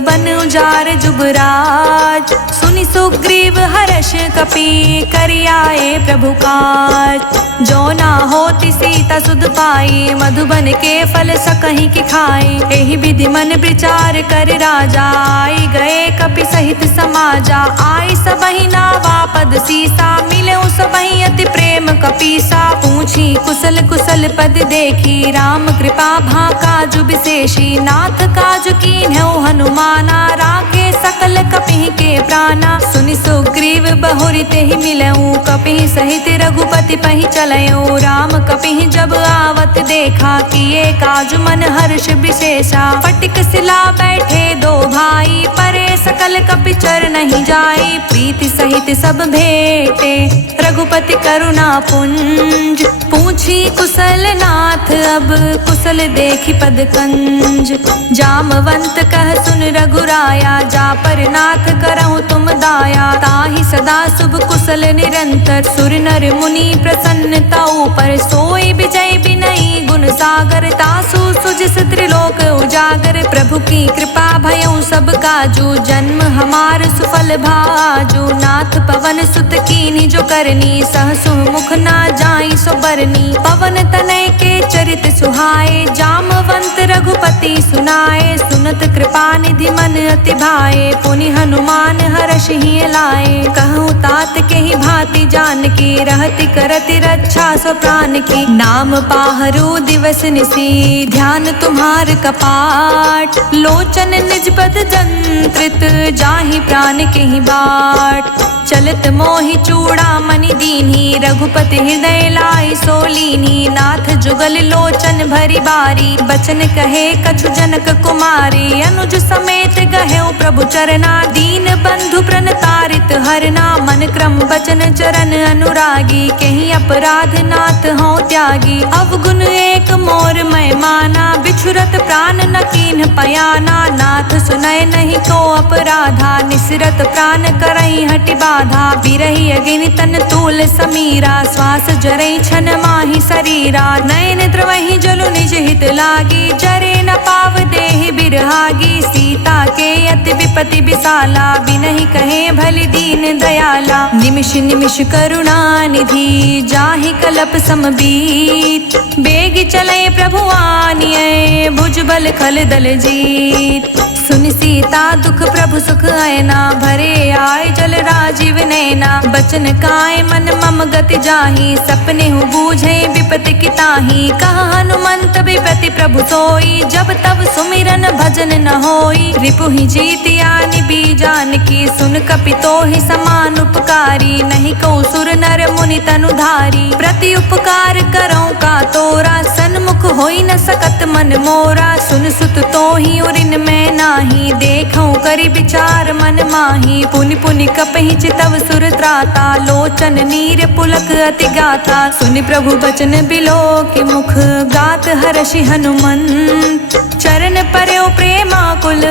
बन उजार जुबराज, सुनि सुग्रीव हर्ष कपि करि आए प्रभु काज। जो ना होती सीता सुध पाई, मधुबन के फल सकहि कि खाई। एहि विधि मन विचार कर राजा, आई गए कपि सहित समाजा। आई सबहि नावा पद सीसा, मिले सबहि अति प्रेम कपीसा। पूछी कुशल कुशल पद देखी, राम कृपा भा काजु विशेषी। नाथ काजु कीन्हउ हनुमाना, राखे सकल कपिहि के प्राणा। सुनि सुग्रीव बहुरि तेहि मिलऊ, कपिहि सहित रघुपति पहि चलऊ। राम कपिहि जब आवत देखा, किए काजु मन हर्ष विशेषा। फटिक सिला बैठे दो भाई, परे सकल कपि चर नहीं जाई। प्रीति सहित सब भेटे, रघुपति करुणा पुंज। पूछी कुशल नाथ अब, कुशल देखी पद कंज। जामवंत कह सुन रघुराया, जा पर नाथ करहु तुम दाया। ताहि सदा शुभ कुशल निरंतर, सुर नर मुनि प्रसन्नता ऊपर। सोई विजय बिनई गुण सागर, तासु सुजिस त्रिलोक उजागर। प्रभु की कृपा भयउ सब काजू, जन्म हमार सुफल भाजू। नाथ पवन सुत कीन्ही जो करनी, सहसु मुख ना जाई सो बरनी। पवन तनय के चरित सुहाए, जामवंत रघुपति सुनाए। सुनत कृपा निधि मन अति भाए, पुनि हनुमान हर्षहि लाए। कहूँ तात के ही भांति जान की, रहति करति रक्षा सो प्राण की। नाम पाहरु दिवस निसी, ध्यान तुम्हार कपाट। लोचन निज पद जंत्रित, जाहि प्राण के ही बाट। चलत मोहि चूड़ा मणि दीन्ही, रघुपति हृदय लाई सोलीनी। नाथ जुगल लोचन भरी बारी, बचन कहे कछु जनक कुमारी। अनुज समेत गहेउ प्रभु चरना, दीन बंधु प्रणतारित हरना। मन क्रम बचन चरण अनुरागी, कहीं अपराध नाथ हो त्यागी। अवगुण एक मोर मैं माना, बिछुरत प्राण न कीन्ह पयाना। नाथ सुनय नहीं को अपराधा, निसरत प्राण करहि हटि बाधा। बिरहि अगिनि तन तूल समीरा, श्वास जरई छन माहि शरीरा। नयन द्रवहि जलु निज हित लागी, जरे न पाव देहि बिरहागी। सीता के अति विपति विशाला, बिनहि कहे भलि दीन दयाला। निमिष निमिष करुणा निधि, जाहि कलप समबीत। बेग चले प्रभु आनिए, भुजबल खल दल जीत। सुनि सीता दुख प्रभु सुख आयना, भरे आय जल राजीव नैना। बचन काय मन मम गति जाहि, सपने हु बूझे विपति की ताहि। कहा हनुमंत विपति प्रभु सोई, जब तब सुमिरन भजन न होई। रिपुहि जीतिया निबी जानकी, सुन कपि तोहि समान उपकारी। नहीं को सुर नर मुनि तनुधारी, प्रति उपकार करौ का तोरा। सन्मुख होई न सकत मन मोरा, सुन सुत तोहि उरिन में नाही। देखौ करि विचार मन माही, पुनि पुनि कपहि चितव सुर त्राता। लोचन नीर पुलक अति गाथा, सुनि प्रभु बचन बिलोकि मुख। गात हर्षि हनुमंत, चरण पर्यो प्रेमाकुल।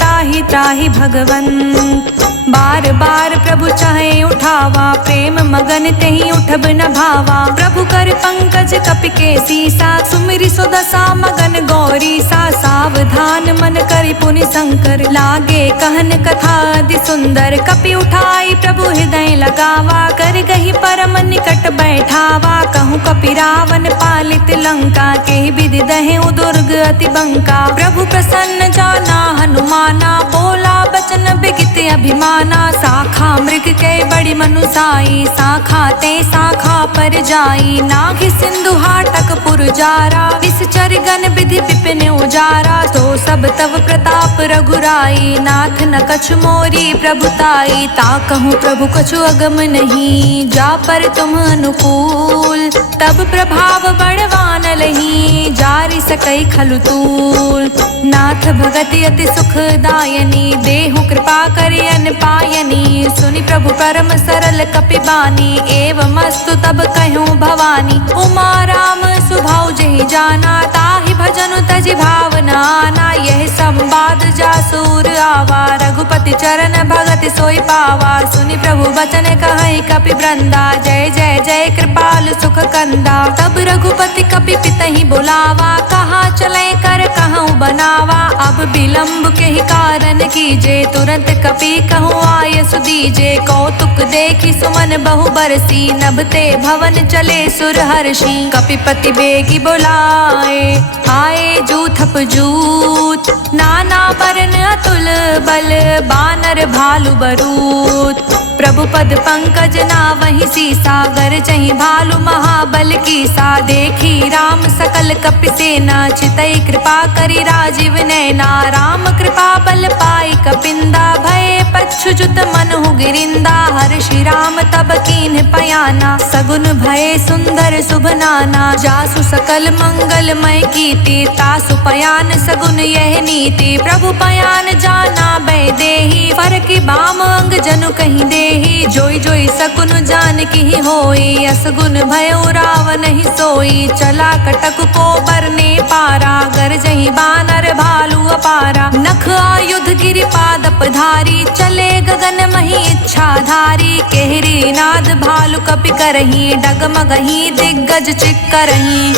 ताहि त्राहि भगवंत, बार बार प्रभु चाहे उठावा। प्रेम मगन तेहि उठब न भावा। प्रभु कर पंकज कपि के सीसा, सुमिरि सो दशा मगन गौरी सा। सावधान मन करि पुनि शंकर, लागे कहन कथा अति सुंदर। कपि उठाई प्रभु हृदय लगावा, कर गहि परम निकट बैठावा। कहूँ कपि रावण पालित लंका, के विधि दहेउ दुर्ग अति बंका। प्रभु प्रसन्न जाना हनुमाना, बोला बचन गित अभिमाना। शाखा मृग के बड़ी मनुसाई, शाखा ते शाखा पर जाई। नाग सिंधु हाटक पुरजारा, निश्चर गण विधि विपिन उजारा। तो सब तव प्रताप रघुराई, नाथ न कछु मोरी प्रभुताई। ताकहु प्रभु कछु अगम नहीं, जा पर तुम अनुकूल। तब प्रभाव बड़वान लही, जारि सकई खलु तूल। नाथ भगति अति सुखदायनी, देहु कृपा करि अन पायनी। सुनि प्रभु परम सरल कपिबानी, एवमस्तु तब कहूँ भवानी। उमा राम सुभाउ जेहि जाना, ताहि भजनु तजि भावना आना। यह संवाद जासूर आवा, रघुपति चरण भगति सोई पावा। सुनि प्रभु बचन कहई कपि वृंदा, जय जय जय कृपाल सुख कंदा। तब रघुपति कपि पितहि बुलावा, कहाँ चले कर कहूँ बनावा। अब विलम्ब के ही कारण कीजे, तुरंत कपि कहूँ आय सुदीजे। कौतुक देखी सुमन बहु बरसी, नभते भवन चले सुर हर्षि। कपिपति बेगी बुलाए, आए जूथप जूत। नाना बरन अतुल बल, बानर भालु बरूत। प्रभु पद पंकज नावहि सीसा, गरजहि भालु महाबल कीसा। देखी राम सकल कपि सेना, चितई कृपा करि राजीव नैना। राम कृपा बल पाई कपिंदा, भय पच्छुजुत मनहु गिरिंदा। हर्षि राम तब कीन्ह पयाना, सगुन भय सुंदर शुभ नाना। जासु सकल मंगलमय कीर्ति, तासु पयान सगुन यह नीति। प्रभु पयान जाना बै देहि, फरकि बाम अंग जनु कहीं देहि। जोई जोई सकुन जान की होई, असगुन भयो रावण ही सोई। चला कटक को बरने पारा, गरजहि बानर भालु अपारा। नख आयुध गिरि पादप धारी, चले गगन मही इच्छाधारी। केहरी नाद भालु कपि करही, डगमगही दिग्गज चिक्करही।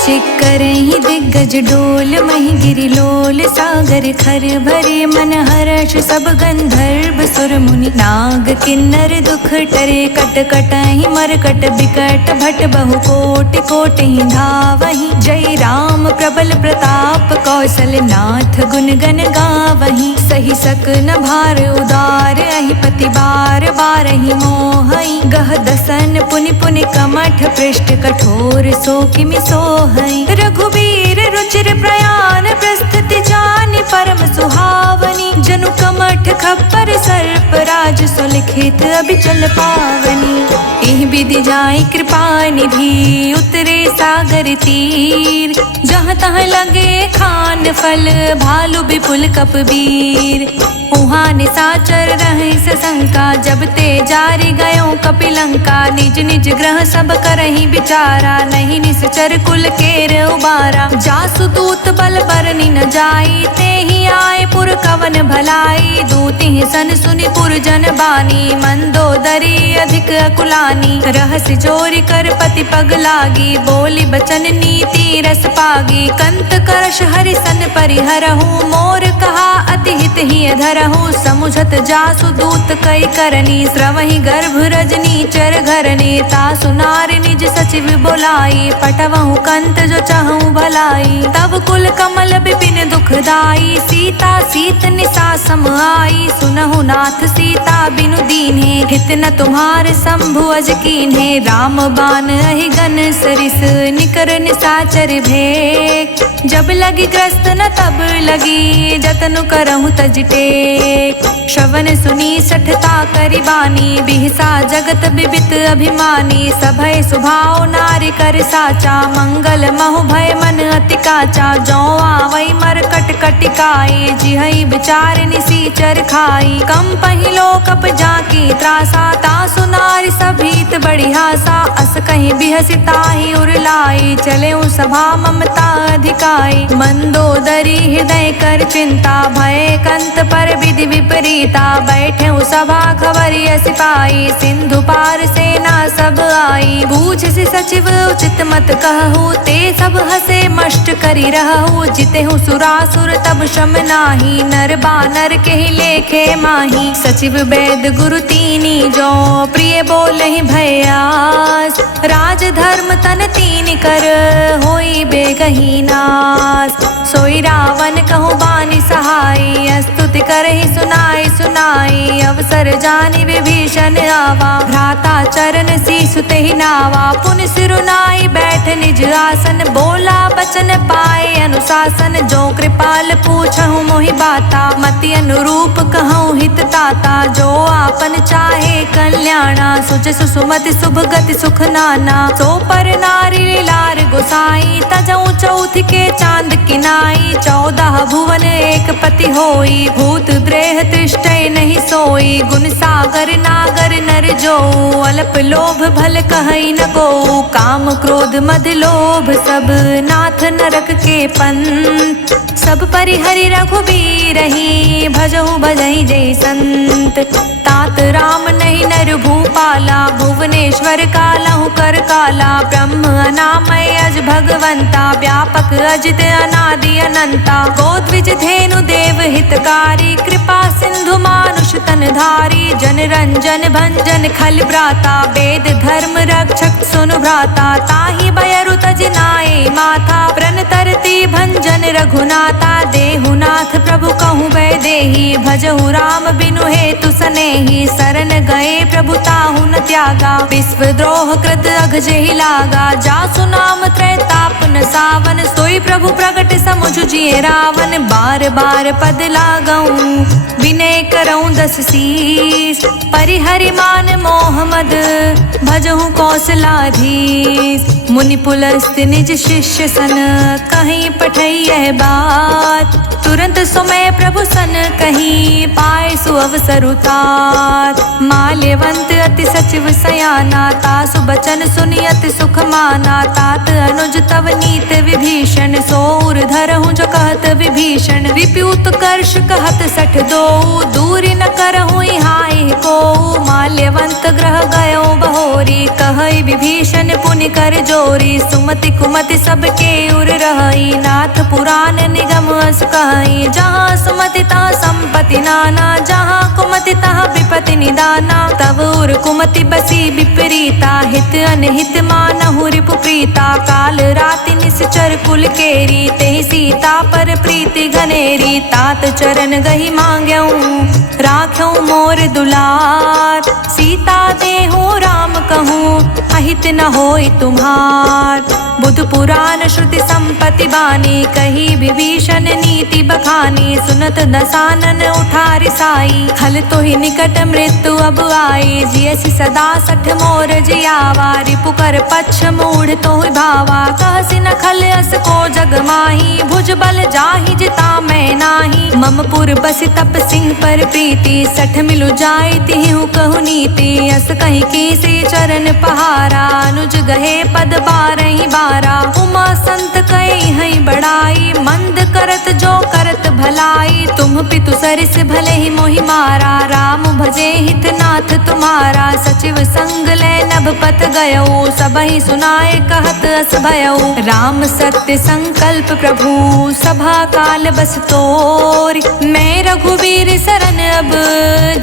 चिक्करहि दिग्गज डोल, मही गिरि लोल। सागर खर भरे मन हर्ष, सब गंधर्व सुर मुनि। नाग किन्नर दुख टरे, कट कटहि मरकट बिकट। भट बहु कोटि कोटि धावहि, जय राम प्रबल प्रताप। कौशल नाथ गुण गण गावहि, सही सकन भार उदार। अहिपति बार बारहि मोहई, गह दसन पुनि पुनि कमठ। पृष्ठ कठोर सो किमि सोहई। रघुबीर रुचिर प्रयाण, प्रस्तुति जानि परम सुहावनी। जनु कमठ खप्पर सर्प राज, सुलिखित अभिचल पावनी। एहि विधि जाई कृपा निधि, उतरे सागर तीर। जहाँ तहाँ लगे खान फल, भालु विपुल कपबीर। उहाँ निशाचर रहे सशंका, जब ते जारि गयो कपिलंका। निज निज ग्रह सब करहि विचारा, नहीं निश्चर कुल केर उबारा। जासु दूत बल बरनि न जाई, तेहि आए पुर कवन भलाई। दूति सन सुनि पुर जन बानी, मंदोदरी अधिक अकुलानी। रहस्य चोरी कर पति पग लागी, बोली बचन नीति रस पागी। कंत करश हरि सन परिहरहु, मोर कहा अति हित ही धरहु। समुझत जासु दूत कई करनी, स्रवहि गर्भ रजनी चर घरनी। तासु नारि निज सचिव बोलाई, पटवहु कंत जो चाहूं भलाई। तब कुल कमल विपिन दुखदाई, सीता सीत निसा सम आई। सुनहु नाथ सीता बिनु दीन्हे, हित न तुम्हार शंभु अज कीन्हे। राम बान अहि गन सरिस, निकर निसाचर भेक। जब लगी ग्रस्त न तब लगी, जतनु करहु तज टेक। श्रवण सुनी सठता करि बानी, बिहसा जगत बिबित अभिमानी। सभय सुभाव नारि कर साचा, मंगल महु भय मन अति काचा। जौ आवै मरकट कटिकाई, जिहै विचार निसीचर खाई। कम पहिलो कप जाकी त्रासा, तासु नारि सभीत बड़ी हासा। अस कहीं बिहसिताहि उरलाई, चले सभा ममता अधिकाई। मंदोदरी हृदय कर चिंता, भय कंत पर विधि विपरीता। बैठे सभा खबरिय सिपाही, सिंधु पार सेना सब आई। बूझ सचिव उचित मत कहूँ, ते सब हसे मष्ट करी रहूँ। जितेहु सुरासुर तब शम नाही, नर बानर नर के ही लेखे माही। सचिव वैद गुरु तीनी जो प्रिय बोलहि भयास। राज धर्म तन तीन कर होई बेगही नास। सोई रावण कहूँ बानी सहाई स्तुति करहि सुनाई सुनाई। अवसर जानि विभीषण आवा भ्राता चरण सीसु तेहि नावा। पुनि सिरुनाई बैठ निज आसन बोला बचन पाए अनुशासन। जो कृपाल पूछहु मोहि बाता मति अनुरूप कहूँ हित ताता। जो आपन चाहे कल्याणा सुजसु सुमति शुभ गति सुख नाना। सो पर नारी लार गोसाई तजऊ चौथ के चांद किनाई। 14 भुवन एक पति होई भूत द्रेह तृष्टय नहीं सोई। गुण सागर नागर नर जो अल्प लोभ भल कहई न को। काम क्रोध मद लोभ सब नाथ नरक के पंथ। सब परिहरि रघुबीर ही भजहु भजहि जय संत। तात राम नहीं नर भूपाला भुवनेश्वर कालहु कर काला। ब्रह्म अनामय अज भगवंता व्यापक अजित अनादि अनंता। गोद्विज धेनु देव हितकारी कृपा सिंधु मानुष तन धारी। जन रंजन भंजन खल भ्राता वेद धर्म रक्षक सुनु भ्राता। ताहि बयरु तज नाये माथा प्रण तरती भंजन रघुनाथा। देहुनाथ प्रभु कहूँ वैदेही भजहु राम बिनु हेतु सनेही। शरण गए प्रभु ताहु न त्यागा विश्व द्रोह कृत अघ जेहि लागा। जासु नाम त्रैताप न सावन सोई प्रभु प्रगट समुझ जिए रावण। बार बार पद लागऊं विनय करऊं 10 शीस। परिहरि मान मोह मद भजहु कौशलाधीश। मुनि पुलस्त निज शिष्य सन कहीं पठई यह बात। तुरंत समय प्रभु सन कहीं पाए सु अवसर उतात। माल्यवंत अति सचिव सयाना तासु बचन सुनि अति सुख माना। तात अनुज तव नीत विभीषण सोर धरहु जो कहत विभीषण। विप्यूत कर्ष कहत 62 दूरी न करहु हाय को। माल्यवंत ग्रह गयो बहोरी कहई विभीषण पुनि कर जोरी। सुमति कुमति सबके उर रहई नाथ पुराण निगम अस कहई। जहाँ सुमति तहाँ संपत्ति नाना जहाँ कुमति तहाँ विपत्ति निदाना। तब उर कुमति बसी विपरीता हित अनहित मानहु रिपु प्रीता। काल राति निश्चर कुल केरी तेहि सीता पर प्रीति घनेरी। तात चरण गही मांग्यऊं राख्यऊं मोर दुलार। सीता देहु राम कहूँ अहित न होई तुम्हार। बुध पुराण श्रुति संपत्ति बानी कही विभीषण नीति बखानी। सुनत दसानन उठारि साई खल तो ही निकट मृत्यु अब आई। जियसि सदा 60 मोर जियावा रिपु कर पक्ष मूढ़ तो भावा। कहसि न खल अस को जग माही भुज बल जाहि जिता मैं नाही। मम पुर बसि तप सिंह पर प्रीति 60 मिलु जाई तिहु कहु नीति। अस कहीं की से चरण पहारा अनुज गहे पद 12 बारा। उमा संत कई हई बड़ाई मंद करत जो करत भलाई। तुम पितु सरिस भले ही मोहि मारा राम भजे हित नाथ तुम्हारा। सचिव संग ले नभ पत गयो सबहि सुनाए कहत अस भयो। राम सत्य संकल्प प्रभु सभा काल बस तोरि। मैं रघुवीर शरण अब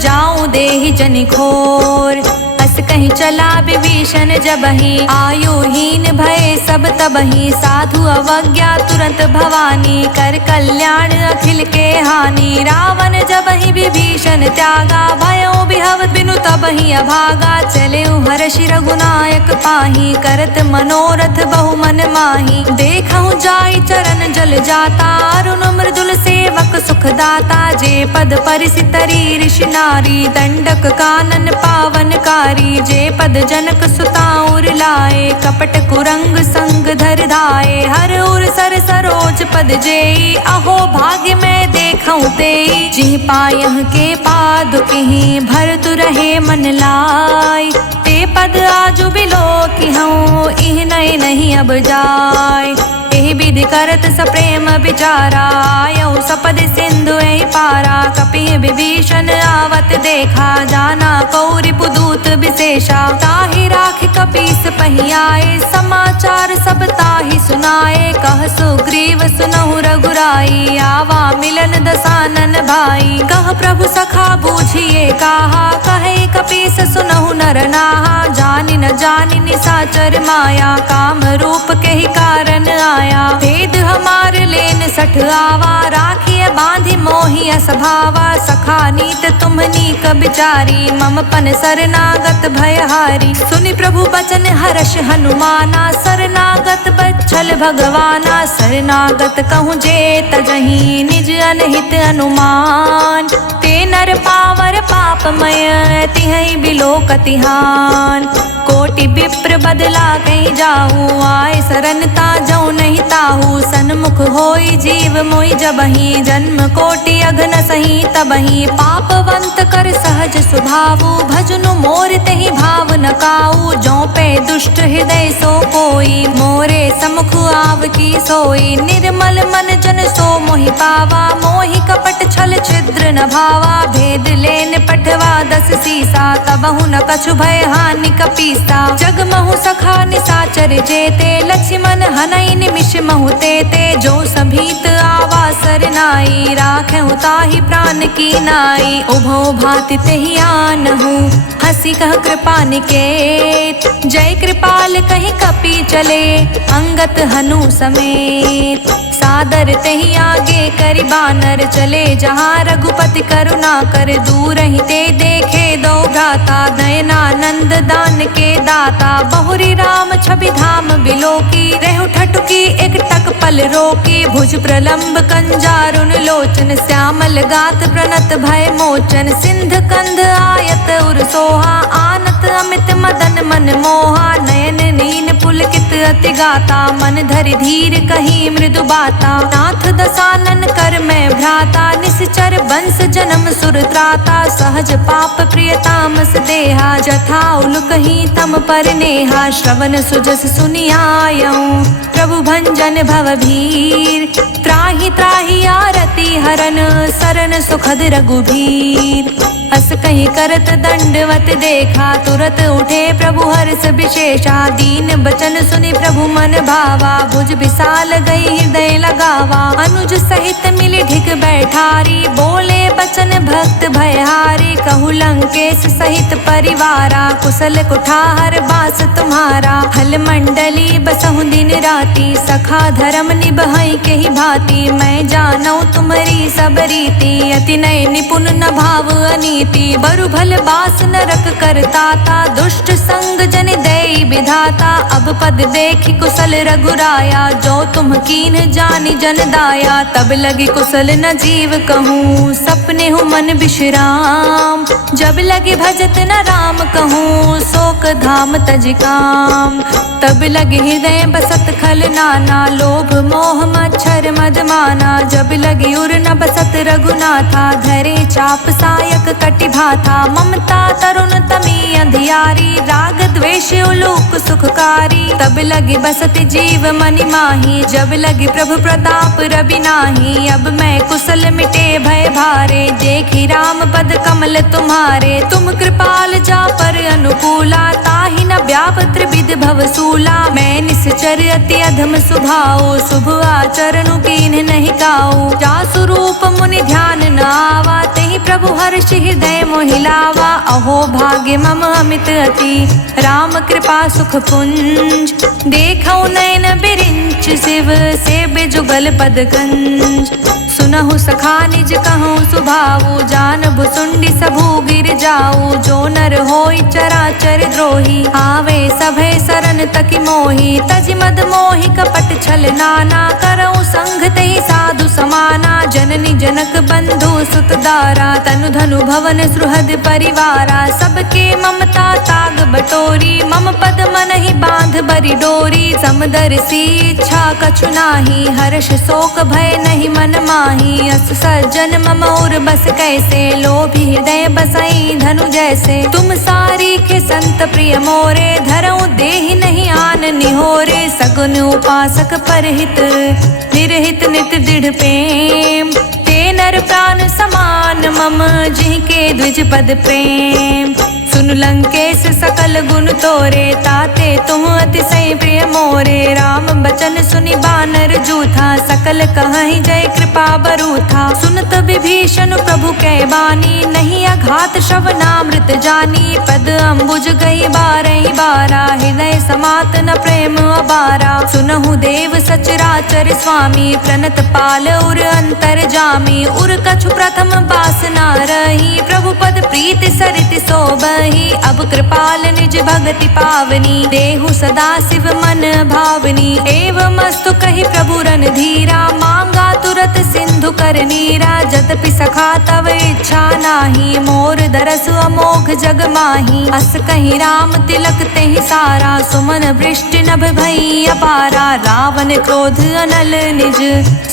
जाऊं देहि जनि घोर। अस कहीं चला विभीषण जबहि आयुहीन भय सब तबहि। साधु अवज्ञा तुरंत भवानी कर कल्याण अखिल के हानि। रावण जबहि विभीषण त्यागा भयो बिहव बिनु तबहि अभागा। चले हर्षि रघुनायक पाही करत मनोरथ बहु मन माही। देखहु जाई चरण जल जाता अरुण मृदुल सेवक सुख दाता। जे पद परिसि तरी ऋषि नारी दंडक कानन पावन कारी। जे पद जनक सुताउर लाए कपट कुरंग संग धर धाए। हर उर सर सरोज पद जेई अहो भाग्य में देखऊं तेई। जिह पायह के पादुकहि भरतु रहे मन लाई। ते पद आजु बिलो कि हूँ इह नहीं अब जाय। एहि विधि करत सप्रेम विचारा, आयऊ सपद सिंधु एहि पारा। कपिहि विभीषण आवत देखा, जाना कौरि पुदूत विशेषा। ताहि राख कपीस पहियाए, समाचार सब ताहि सुनाए। कह सुग्रीव सुनहु रघुराई, आवा मिलन दसानन भाई। कह प्रभु सखा बूझिए काहा, कहे कपीस सुनहु नर नाहा। जानि न जानि निसाचर माया, काम रूप के ही कारण आया। भेद हमार लेन सठ आवा, राखिए बांधि मोहि असभावा। सखा नीत तुम्हनी क बिचारी, मम पन शरणागत भयहारी। सुनि प्रभु बचन हर्ष हनुमाना, शरणागत बच्छल भगवाना। शरणागत कहूँ जे तजहि, निज अनहित अनुमान। ते नर पावर पापमय, तिहै बिलोकतिहान। कोटि विप्र बदला कहीं जाऊँ, आए शरण ताजऊ नहीं ताहू। सन्मुख होई जीव मोहि जबहि, जन्म कोटि अघन सही तबहि। पापवंत कर सहज स्वभावु, भजनु मोर तेहि भाव न काऊ। जो पे दुष्ट हृदय सो कोई, मोरे समुख आव की सोई। निर्मल मन जन सो मोहि पावा, मोहि कपट छल छिद्र न भावा। भेद लेन पठवा दस सीसा, तबहु न कछु भय हानि कपीसा। जग महु सखा निसाचर जेते, लक्ष्मण हनई निमिष महु तेते। जो सभीत आवा सरनाई, राखें ताहि प्राण की नाई। उभौ भाति तेहि आनहु, हंसी कह कृपा निकेत। जय कृपाल कहि कपि चले, अंगत हनु समेत। सादर तेहि आगे करि बानर चले, जहाँ रघुपति करुणा कर। दूर ही ते देखे दो भ्राता, नयनानंद दान के दाता। बहुरी राम छवि धाम बिलोकी, रेहु ठठुकी एक टक पल रोकी। भुज प्रलंब कंजारुन लोचन, श्यामल गात प्रणत भय मोचन। सिंध कंध आयत उर सोहा, आनत अमित मदन मन मोहा। नयन नीन पुलकित अति गाता, मन धरि धीर कही मृदु बाता। नाथ दसानन कर मैं भ्राता, निश्चर वंश जन्म सुर त्राता। सहज पाप प्रिय तामस देहा, जथा उलुक ही तम पर नेहा। श्रवण सुजस सुनियायऊँ, प्रभु भंजन भव भीर। त्राहि त्राहि आरती हरन, सरन सुखद रघुबीर। अस कहीं करत दंडवत देखा, तुरत उठे प्रभु हर्ष विशेषा। दीन बचन सुनि प्रभु मन भावा, भुज विशाल गई हृदय लगावा। अनुज सहित मिली ढिग बैठारी, बोले बचन भक्त भयहारी। कहु लंकेश सहित परिवारा, कुशल कुठार बास तुम्हारा। हल मंडली बसहु दिन राति, सखा धर्म निबहै के ही भांति। मैं जानऊ तुम्हारी सब रीति, अति नय निपुण न भाव अनीति। बरु भल बास नरक करताता, दुष्ट संग जन देई विधाता। अब पद देखि कुशल रघुराया, जो तुम कीन जानि जन दाया। तब लगी कुशल न जीव कहूँ, सपने हूँ मन विश्राम। जब लगे भजत न राम कहूँ, शोक धाम तज काम। तब लगे हृदय बसत खल नाना, लोभ मोह मच्छर मद माना। जब लगे उर न बसत रघुनाथा, धरे चाप सायक कटि भाथा। ममता तरुण तमी अंधियारी, राग द्वेष उलूक सुखकारी। तब लगे बसत जीव मनि माही, जब लगे प्रभु प्रताप रवि नाही। अब मैं कुशल मिटे भय भारे, देखी राम पद कमल तुम्हारे। तुम कृपाल जा पर अनुकूला, ताहि न व्याप त्रिविध भवसूला। मैं निश्चर अति अधम सुभाओ, शुभ आचरणु कीन्ह नहीं काऊ। जासु रूप मुनि ध्यान न आवा, तेहि प्रभु हर्ष हृदय मोहि लावा। अहो भाग्य मम अमित अति, राम कृपा सुख पुंज। देखौ नयन बिरिंच शिव, सेबे जुगल पद गंज। सुनहु सखा निज कहूँ सुभाऊ, जान भुसुंडी सबू गिर जाऊ। जो नर होई चराचर द्रोही, आवे सभय सरन तकि मोही। तजि मद मोहि कपट छल नाना, करऊँ संग तेहि साधु समाना। जननी जनक बंधु सुत दारा, तनु धनु भवन सुहृद परिवारा। सबके ममता ताग बटोरी, मम पद मन ही बांध बरी डोरी। समदर्शी इच्छा कछु नाही, हर्ष शोक भय नहीं मन माही। अस सज्जन मम और बस कैसे, लोभी हृदय बसाई धनु जैसे। तुम सारी के संत प्रिय मोरे, धरऊ देहि नहीं आन निहोरे। सगुन उपासक परहित निरहित नित दृढ़ प्रेम, ते नर प्राण समान मम जिनके द्विज पद प्रेम। सुन लंकेश सकल गुण तोरे, ताते तुम अतिशय प्रिय मोरे। राम बचन सुनि बानर जूथा, सकल कहहि जय कृपा बरूथा। सुनत विभीषण प्रभु कै बानी, नहीं अघात श्रवणामृत जानी। पद अम्बुज गई बारहि बारा, हृदय समात न प्रेम अबारा। सुनहु देव सचराचर स्वामी, प्रणत पाल उर अंतर जामी। उर कछु प्रथम बासना रही, प्रभु पद प्रीति सरित सोबहि। अब कृपाल निज भगति पावनी, देहु सदा शिव मन भावनी। एवं अस्तु कहि प्रभु रणधीरा, मांगा तुरत सिंधु कर नीरा। जतपि सखा तव इच्छा नाही, मोर दरस अमोघ जग माही। अस कहि राम तिलक तेहि सारा, सुमन वृष्टि नभ भई अपारा। रावण क्रोध अनल निज,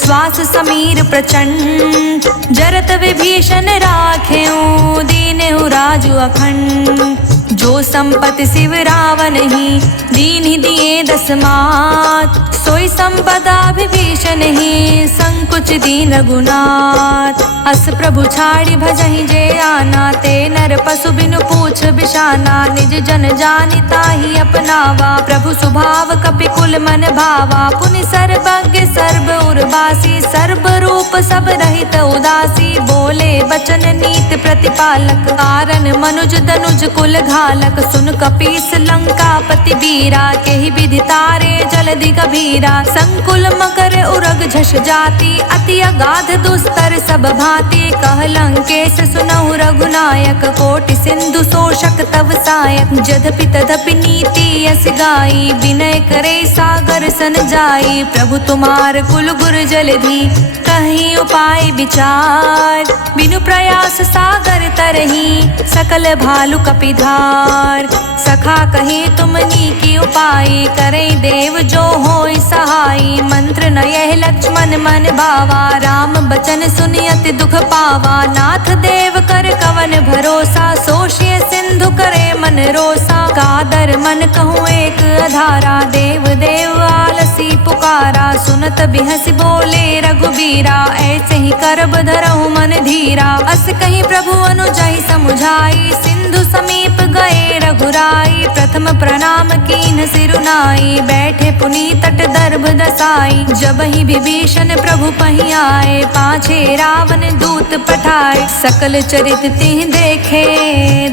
श्वास समीर प्रचंड। जरत विभीषण राखेऊ, दीनेहु राजु अखंड। जो संपत्ति शिव रावण ही, दीन्हि दिए दस मात। सोई संपदा विभीषण ही, संकुच दीन रघुनाथ। अस प्रभु छाड़ी भजहि जे आना, ते नर पशु बिनु पूछ बिशाना। निज जन जानि ताहि अपनावा, प्रभु स्वभाव कपिकुल मन भावा। पुनि सर्वज्ञ सर्व उर्वासी, सर्व रूप सब रहित उदासी। बोले बचन नीत प्रतिपालक, कारण मनुज दनुज कुल घालक। सुन कपीस लंकापति वीरा, केहि विधि तारे जलधि गभीरा। संकुल मकर उरग झष जाति, अति अगाध दुस्तर सब भांति। कह लंकेश सुनहु रघुनायक, कोटि सिंधु शोषक तव सायक। जधपि तदपि नीति यस गाई, विनय करे सागर सन जाई। प्रभु तुम्हार कुल गुर जलधि, कहीं उपाय विचार। बिनु प्रयास सागर तरही, सकल भालु कपिधार। सखा कही तुमनी की उपाय, करे देव जो होय सहाय। मंत्र न यह लक्ष्मण मन भावा, राम बचन सुनि अति दुख पावा। नाथ देव कर कवन भरोसा, सोषिय सिंधु करे मन रोसा। कादर मन कहूँ एक अधारा, देव देव आलसी पुकारा। सुनत बिहसि बोले रघुबीरा, ऐसे ही करब धरहु मन धीरा। अस कहीं प्रभु अनुजहि समुझाई, सिंधु समीप गए रघुराई। प्रथम प्रणाम कीन सिरुनाई, बैठे पुनि तट दर्भ दसाई। जब ही विभीषण प्रभु पहि आए, पाछे रावण दूत पठाए। सकल चरित तिह देखे,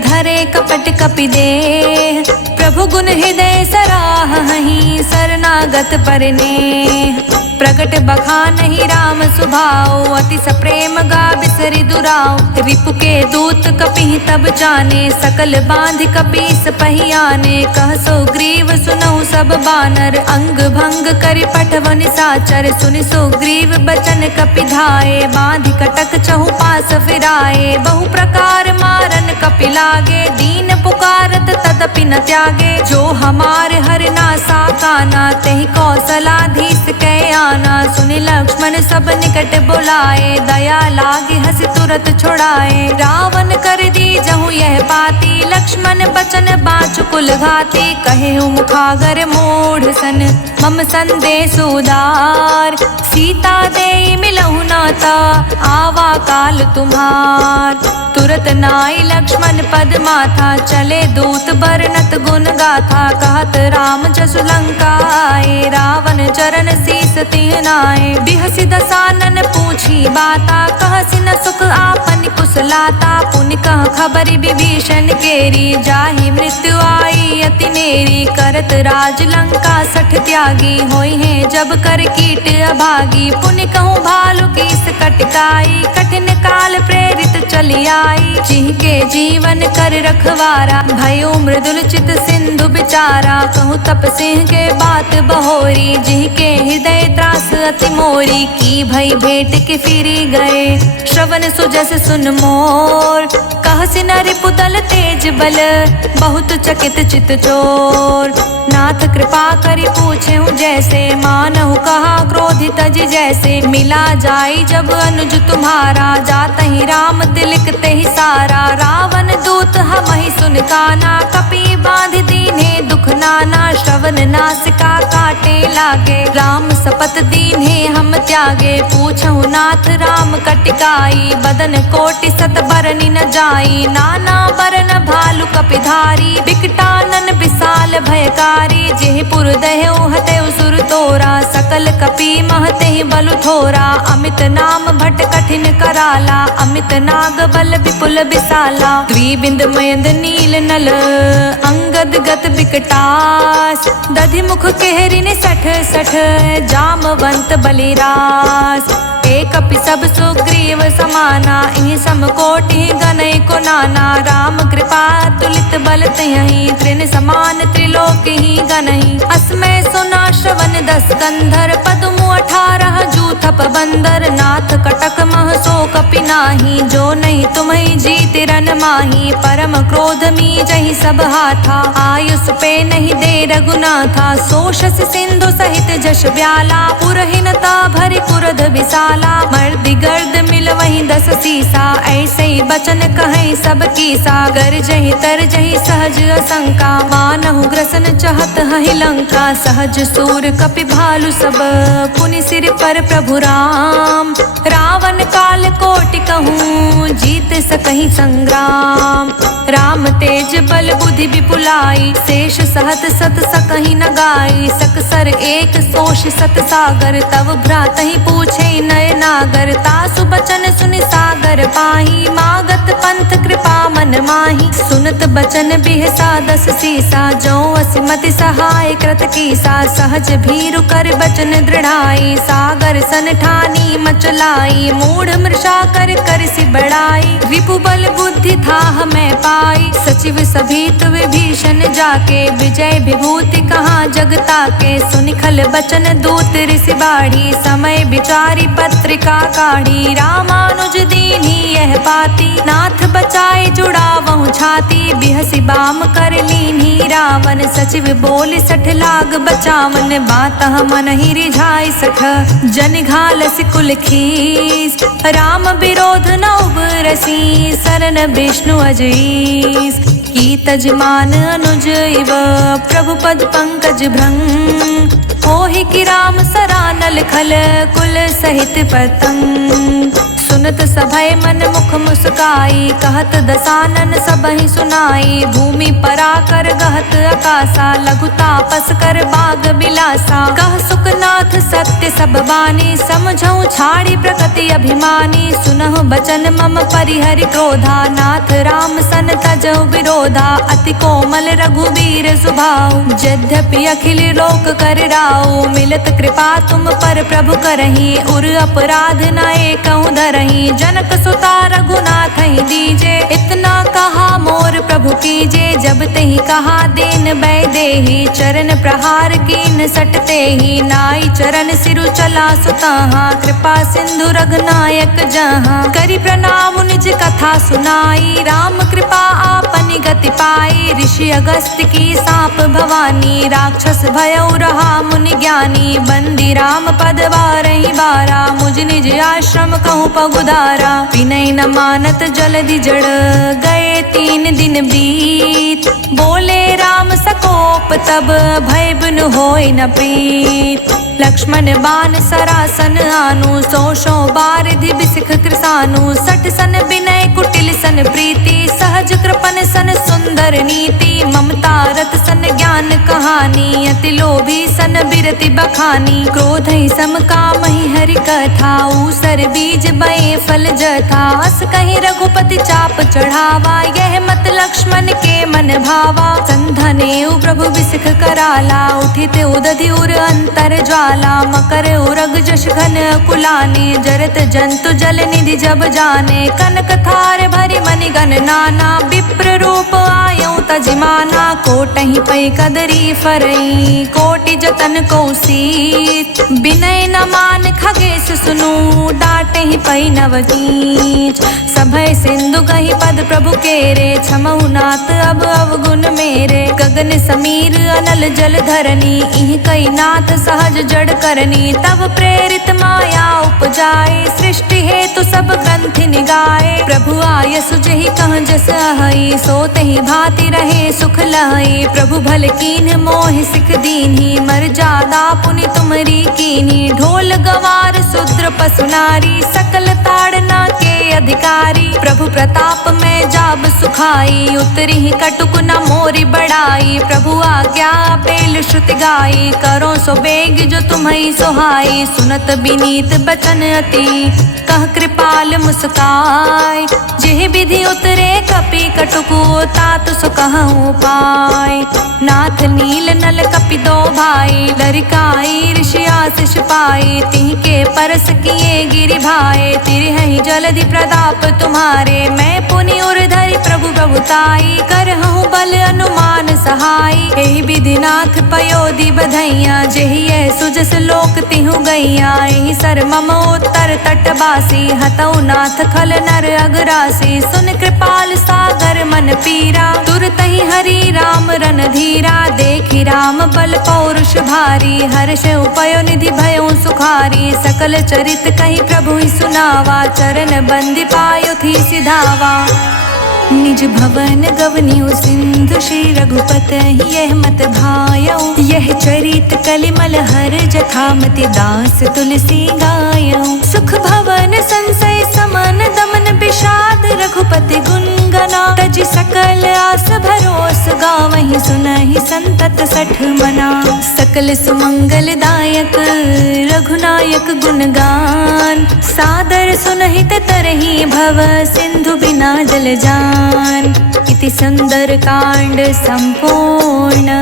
धरे कपट कपि देह। प्रभु गुण हृदय सराहहि, शरणागत परनेह। प्रगट बखानहि राम सुभाऊ, अति सप्रेम गा बिसरि दुराऊ। रिपु के दूत कपिहि तब जाने, सकल बांधि कपीस पहि आने। कह सुग्रीव सुनहु सब बानर, अंग भंग करि पठव निसाचर। सुनि सुग्रीव बचन कपि धाये, बांधि कटक चहु पास फिराए। बहु प्रकार मारन कपि लागे, दीन पुकारत तदपि न त्यागे। जो हमार हरना साकाना, तेहि कौशलाधीश कै आना। सुनि लक्ष्मण सब निकट बुलाए, दया लागे हंसी तुरत छुड़ाए। रावण कर दी जहु यह बाती, लक्ष्मण बचन बाँचु कुल घाती। कहे मुखागर मूढ़ सन, मम संदेश उदार। सीता दे मिलहु नाता, आवा काल तुम्हार। तुरत नाई लक्ष्मण पद माथा, चले दूत बरनत गुण गाथा। कहत राम जसु लंका आए, रावण चरण शीस तिह नाए। बिहसि दसानन पूछी बाता, कहसि न सुख आपन कुशलाता। पुनि कह खबरि विभीषण केरी, जाहि मृत्यु आई अति नेरी। करत राज लंका सठ त्यागी, होई है जब कर कीट अभागी। पुनि कहूँ भालु कीस कटकाई, कठिन काल प्रेरित चली आई। जिनके जीवन कर रखवारा, भयो मृदुल चित सिंधु बिचारा। कहूँ तप सिंह के बात बहोरी, जिनके हृदय त्रास अति मोरी। की भई भेंट के फिरी गए, श्रवण सुजस सुन मोर। कहसि न रिपुदल तेज बल, बहुत चकित चित चोर। नाथ कृपा करि पूछेहु जैसे, मानहु कहा क्रोधित तज जैसे। मिला जाई जब अनुज तुम्हारा, जातहि राम तिलक तेहि सारा। काना, कपि बांध दीन्हे दुख नाना, श्रवण नासिका काटे लागे, राम सपत दीन्हे हम त्यागे, पूछहु नाथ राम कटिकाई, बदन कोटि सत बरनि न जाई, नाना बरन भालु कपिधारी, बिकटानन विशाल भयकारी, जेहि पुर दह्यु हतेउ सुर तोरा, सकल कपि महते बलु थोरा, अमित नाम भट कठिन कराला, अमित नाग बल विपुल विशाला, द्विबिंद मयंद नील नल, अंगद गत बिकटास, दधि मुख केहरिन सठ सठ, जामवंत बलिरास, एक कपि सब सुग्रीव समाना, इहि समकोटि गनई को नाना, राम कृपा तुलित बल तियहि, त्रिन समान त्रिलोकी गनहि, अस्मै सुना श्रवण 10 कंधर, पद्मु 18 जूथप बंदर, नाथ कटक मह सो कपि नाही, जो नहीं तुम्हि जीत रन माही, परम क्रोध मी जहि सब हाथा, आयुष पे नहीं दे रघुनाथा, सोषस सिंधु सहित जश ब्याला, पुरहीनता भरि कुरध विशाला, मर्दि गर्द मिल वहीं 10 सीसा, ऐसे ही बचन कहें सब कीसा, गरजहि तरजहि सहज असंका, मानहु ग्रसन चहत हहि लंका, सहज सूर कपि भालु सब, पुनि सिर पर प्रभु राम, रावण काल कोटि कहूँ, जीत सकहि संग्राम, राम तेज बल बुद्धि विपुलाई, शेष सहत सत सकहि न गाई, सकसर एक सोष सत सागर, तव भ्रातहि पूछे नय नागर, तासु बचन सुनि सागर पाही, मागत पंथ कृपा मन माही, सुनत बचन बिहसा 10 सीसा, जो असिमति सहाय कृत कीसा, सहज भीरु कर बचन दृढ़ाई, सागर सन ठानी मचलाई, मूढ़ मृषा कर कर सि बड़ाई, रिपु बल बुद्धि थाह मैं पाई, सचिव सभीत विभीषण जाके, विजय विभूति कहाँ जगता के, सुनि खल बचन दूत ऋषि बाढ़ी, समय विचारी पत्रिका काढ़ी, रामानुज दीन्ही यह पाती, नाथ बचाए जुड़ावहु छाती, बिहसि बाम कर लीन्ही रावण, सचिव बोल 60 लाग बचावन, बात मन ही रिझाई सख, जन घालस कुल खीस, राम विरोध न उबरसी, सरन विष्णु अजईस, की तजमान अनुज इव, प्रभु पद पंकज भृंग, होहि कि राम सरानल खल, कुल सहित पतंग, सुनत सभय मन मुख मुस्काई, कहत दसानन सबहि सुनाई, भूमि पराकर गहत आकाशा, लघु तापस कर बाग बिलासा, कह सुखनाथ सत्य सब बानी, समझऊ छाड़ी प्रकृति अभिमानी, सुनहु बचन मम परिहरि क्रोधा, नाथ राम सन तजऊ विरोधा, अति कोमल रघुबीर सुभाऊ, यद्यपि अखिल लोक कर राऊ, मिलत कृपा तुम पर प्रभु करही, उर अपराध न एकहु धरही, जनक सुता रघुनाथ ही दीजे, इतना कहा मोर प्रभु कीजे, जब तही कहा देन बै देहि, चरण प्रहार कीन सटते ही, नाई चरण सिरु चला सुताहा, कृपा सिंधु रघुनायक जहाँ, करि प्रणाम निज कथा सुनाई, राम कृपा आपनि गति पाई, ऋषि अगस्त्य की साप भवानी, राक्षस भयउ रहा मुनि ज्ञानी, बंदी राम पद बारहि बारा, मुझ निज आश्रम कहूँ पगुधारा, विनय न मानत जलधि जड़, गए 3 दिन बीत, बोले राम सकोप तब, भय बिनु होय न प्रीत, लक्ष्मण बाण सरासन आनु, सो बारिधि बिसिख कृसानु, 60 सन विनय कुटिल सन प्रीति, सहज कृपन सन सुंदर नीति, ममता रत सन ज्ञान कहानी, अति लोभी सन बिरति बखानी, क्रोध ही सम काम ही हरि कथा, ऊसर बीज बए फल जथा, अस कहीं रघुपति चाप चढ़ावा, यह मत लक्ष्मण के मन भावा, संधने प्रभु बिसिख कराला, उठित उदधि उर अंतर ज्वाला, मकर उरग जश घन कुलाने, जरत जंतु जल निधि जब जाने, कनक थार भरि मनि गण नाना, विप्र रूप आयऊ तजिमाना कोटहि पै कदरी फरई कोटि जतन को सीत बिनय न मान खगेश सुनु डांटहि पै नवनीत सभय सिंधु कहि पद प्रभु केरे क्षमहु नाथ अब अवगुण मेरे गगन समीर अनल जल धरनी इह कई नाथ सहज जड़ करनी तब प्रेरित माया उपजाए सृष्टि हेतु सब ग्रंथि निगाए प्रभु आय सुजहि कह जस अहई सो तहि भांति रहे सुख लहई प्रभु भल कीन्ह मोहि सिख दीन्ही मर जादा पुनि तुमरी कीन्ही ढोल गवार शूद्र पशु नारी सकल ताड़ना के अधिकारी प्रभु प्रताप में जाब सुखाई उतरी ही कटुक न मोरी बढ़ाई प्रभु आज्ञा पेल श्रुति गाई करो सो बेग जो तुम्हें सोहाई सुनत बिनीत बचन अति कह कृपाल मुस्काय जेह विधि उतरे कपि कटुकु तात सो कहूँ पाय नाथ नील नल कपि दो भाई लरिकाई ऋषि आशीष पाई तिह के परस किए गिरि भाई तिरहि जलधि प्रताप तुम्हारे मैं पुनि उर्धरि प्रभु प्रभुताई करहूँ बल अनुमान सहाई एहि विधि नाथ पयोधि बधैया जेहि सुजस लोक तिहु गैया एहि सर मम उत्तर तटवासी हतौ नाथ खल नर अगरासी सुन कृपाल सागर मन पीरा तुरतहि हरि राम रन धीरा देखि राम बल पौरुष भारी हर्ष उपयो निधि भयो सुखारी सकल चरित कहि प्रभु ही सुनावा चरण बंदी पायो थी सिधावा निज भवन गवनियो सिंधु श्री रघुपत यह मत भायो यह चरित कलिमल हर जथामति दास तुलसी गायो सुख भवन संशय समन दमन विषाद रघुपति गुण गना तजि सकल आस भरोस गावहि सुनहि संतत सठ मना सकल सुमंगल दायक रघुनायक गुणगान सादर सुनहित तरहि भव सिंधु बिना जल जान इति सुंदर कांड संपूर्ण।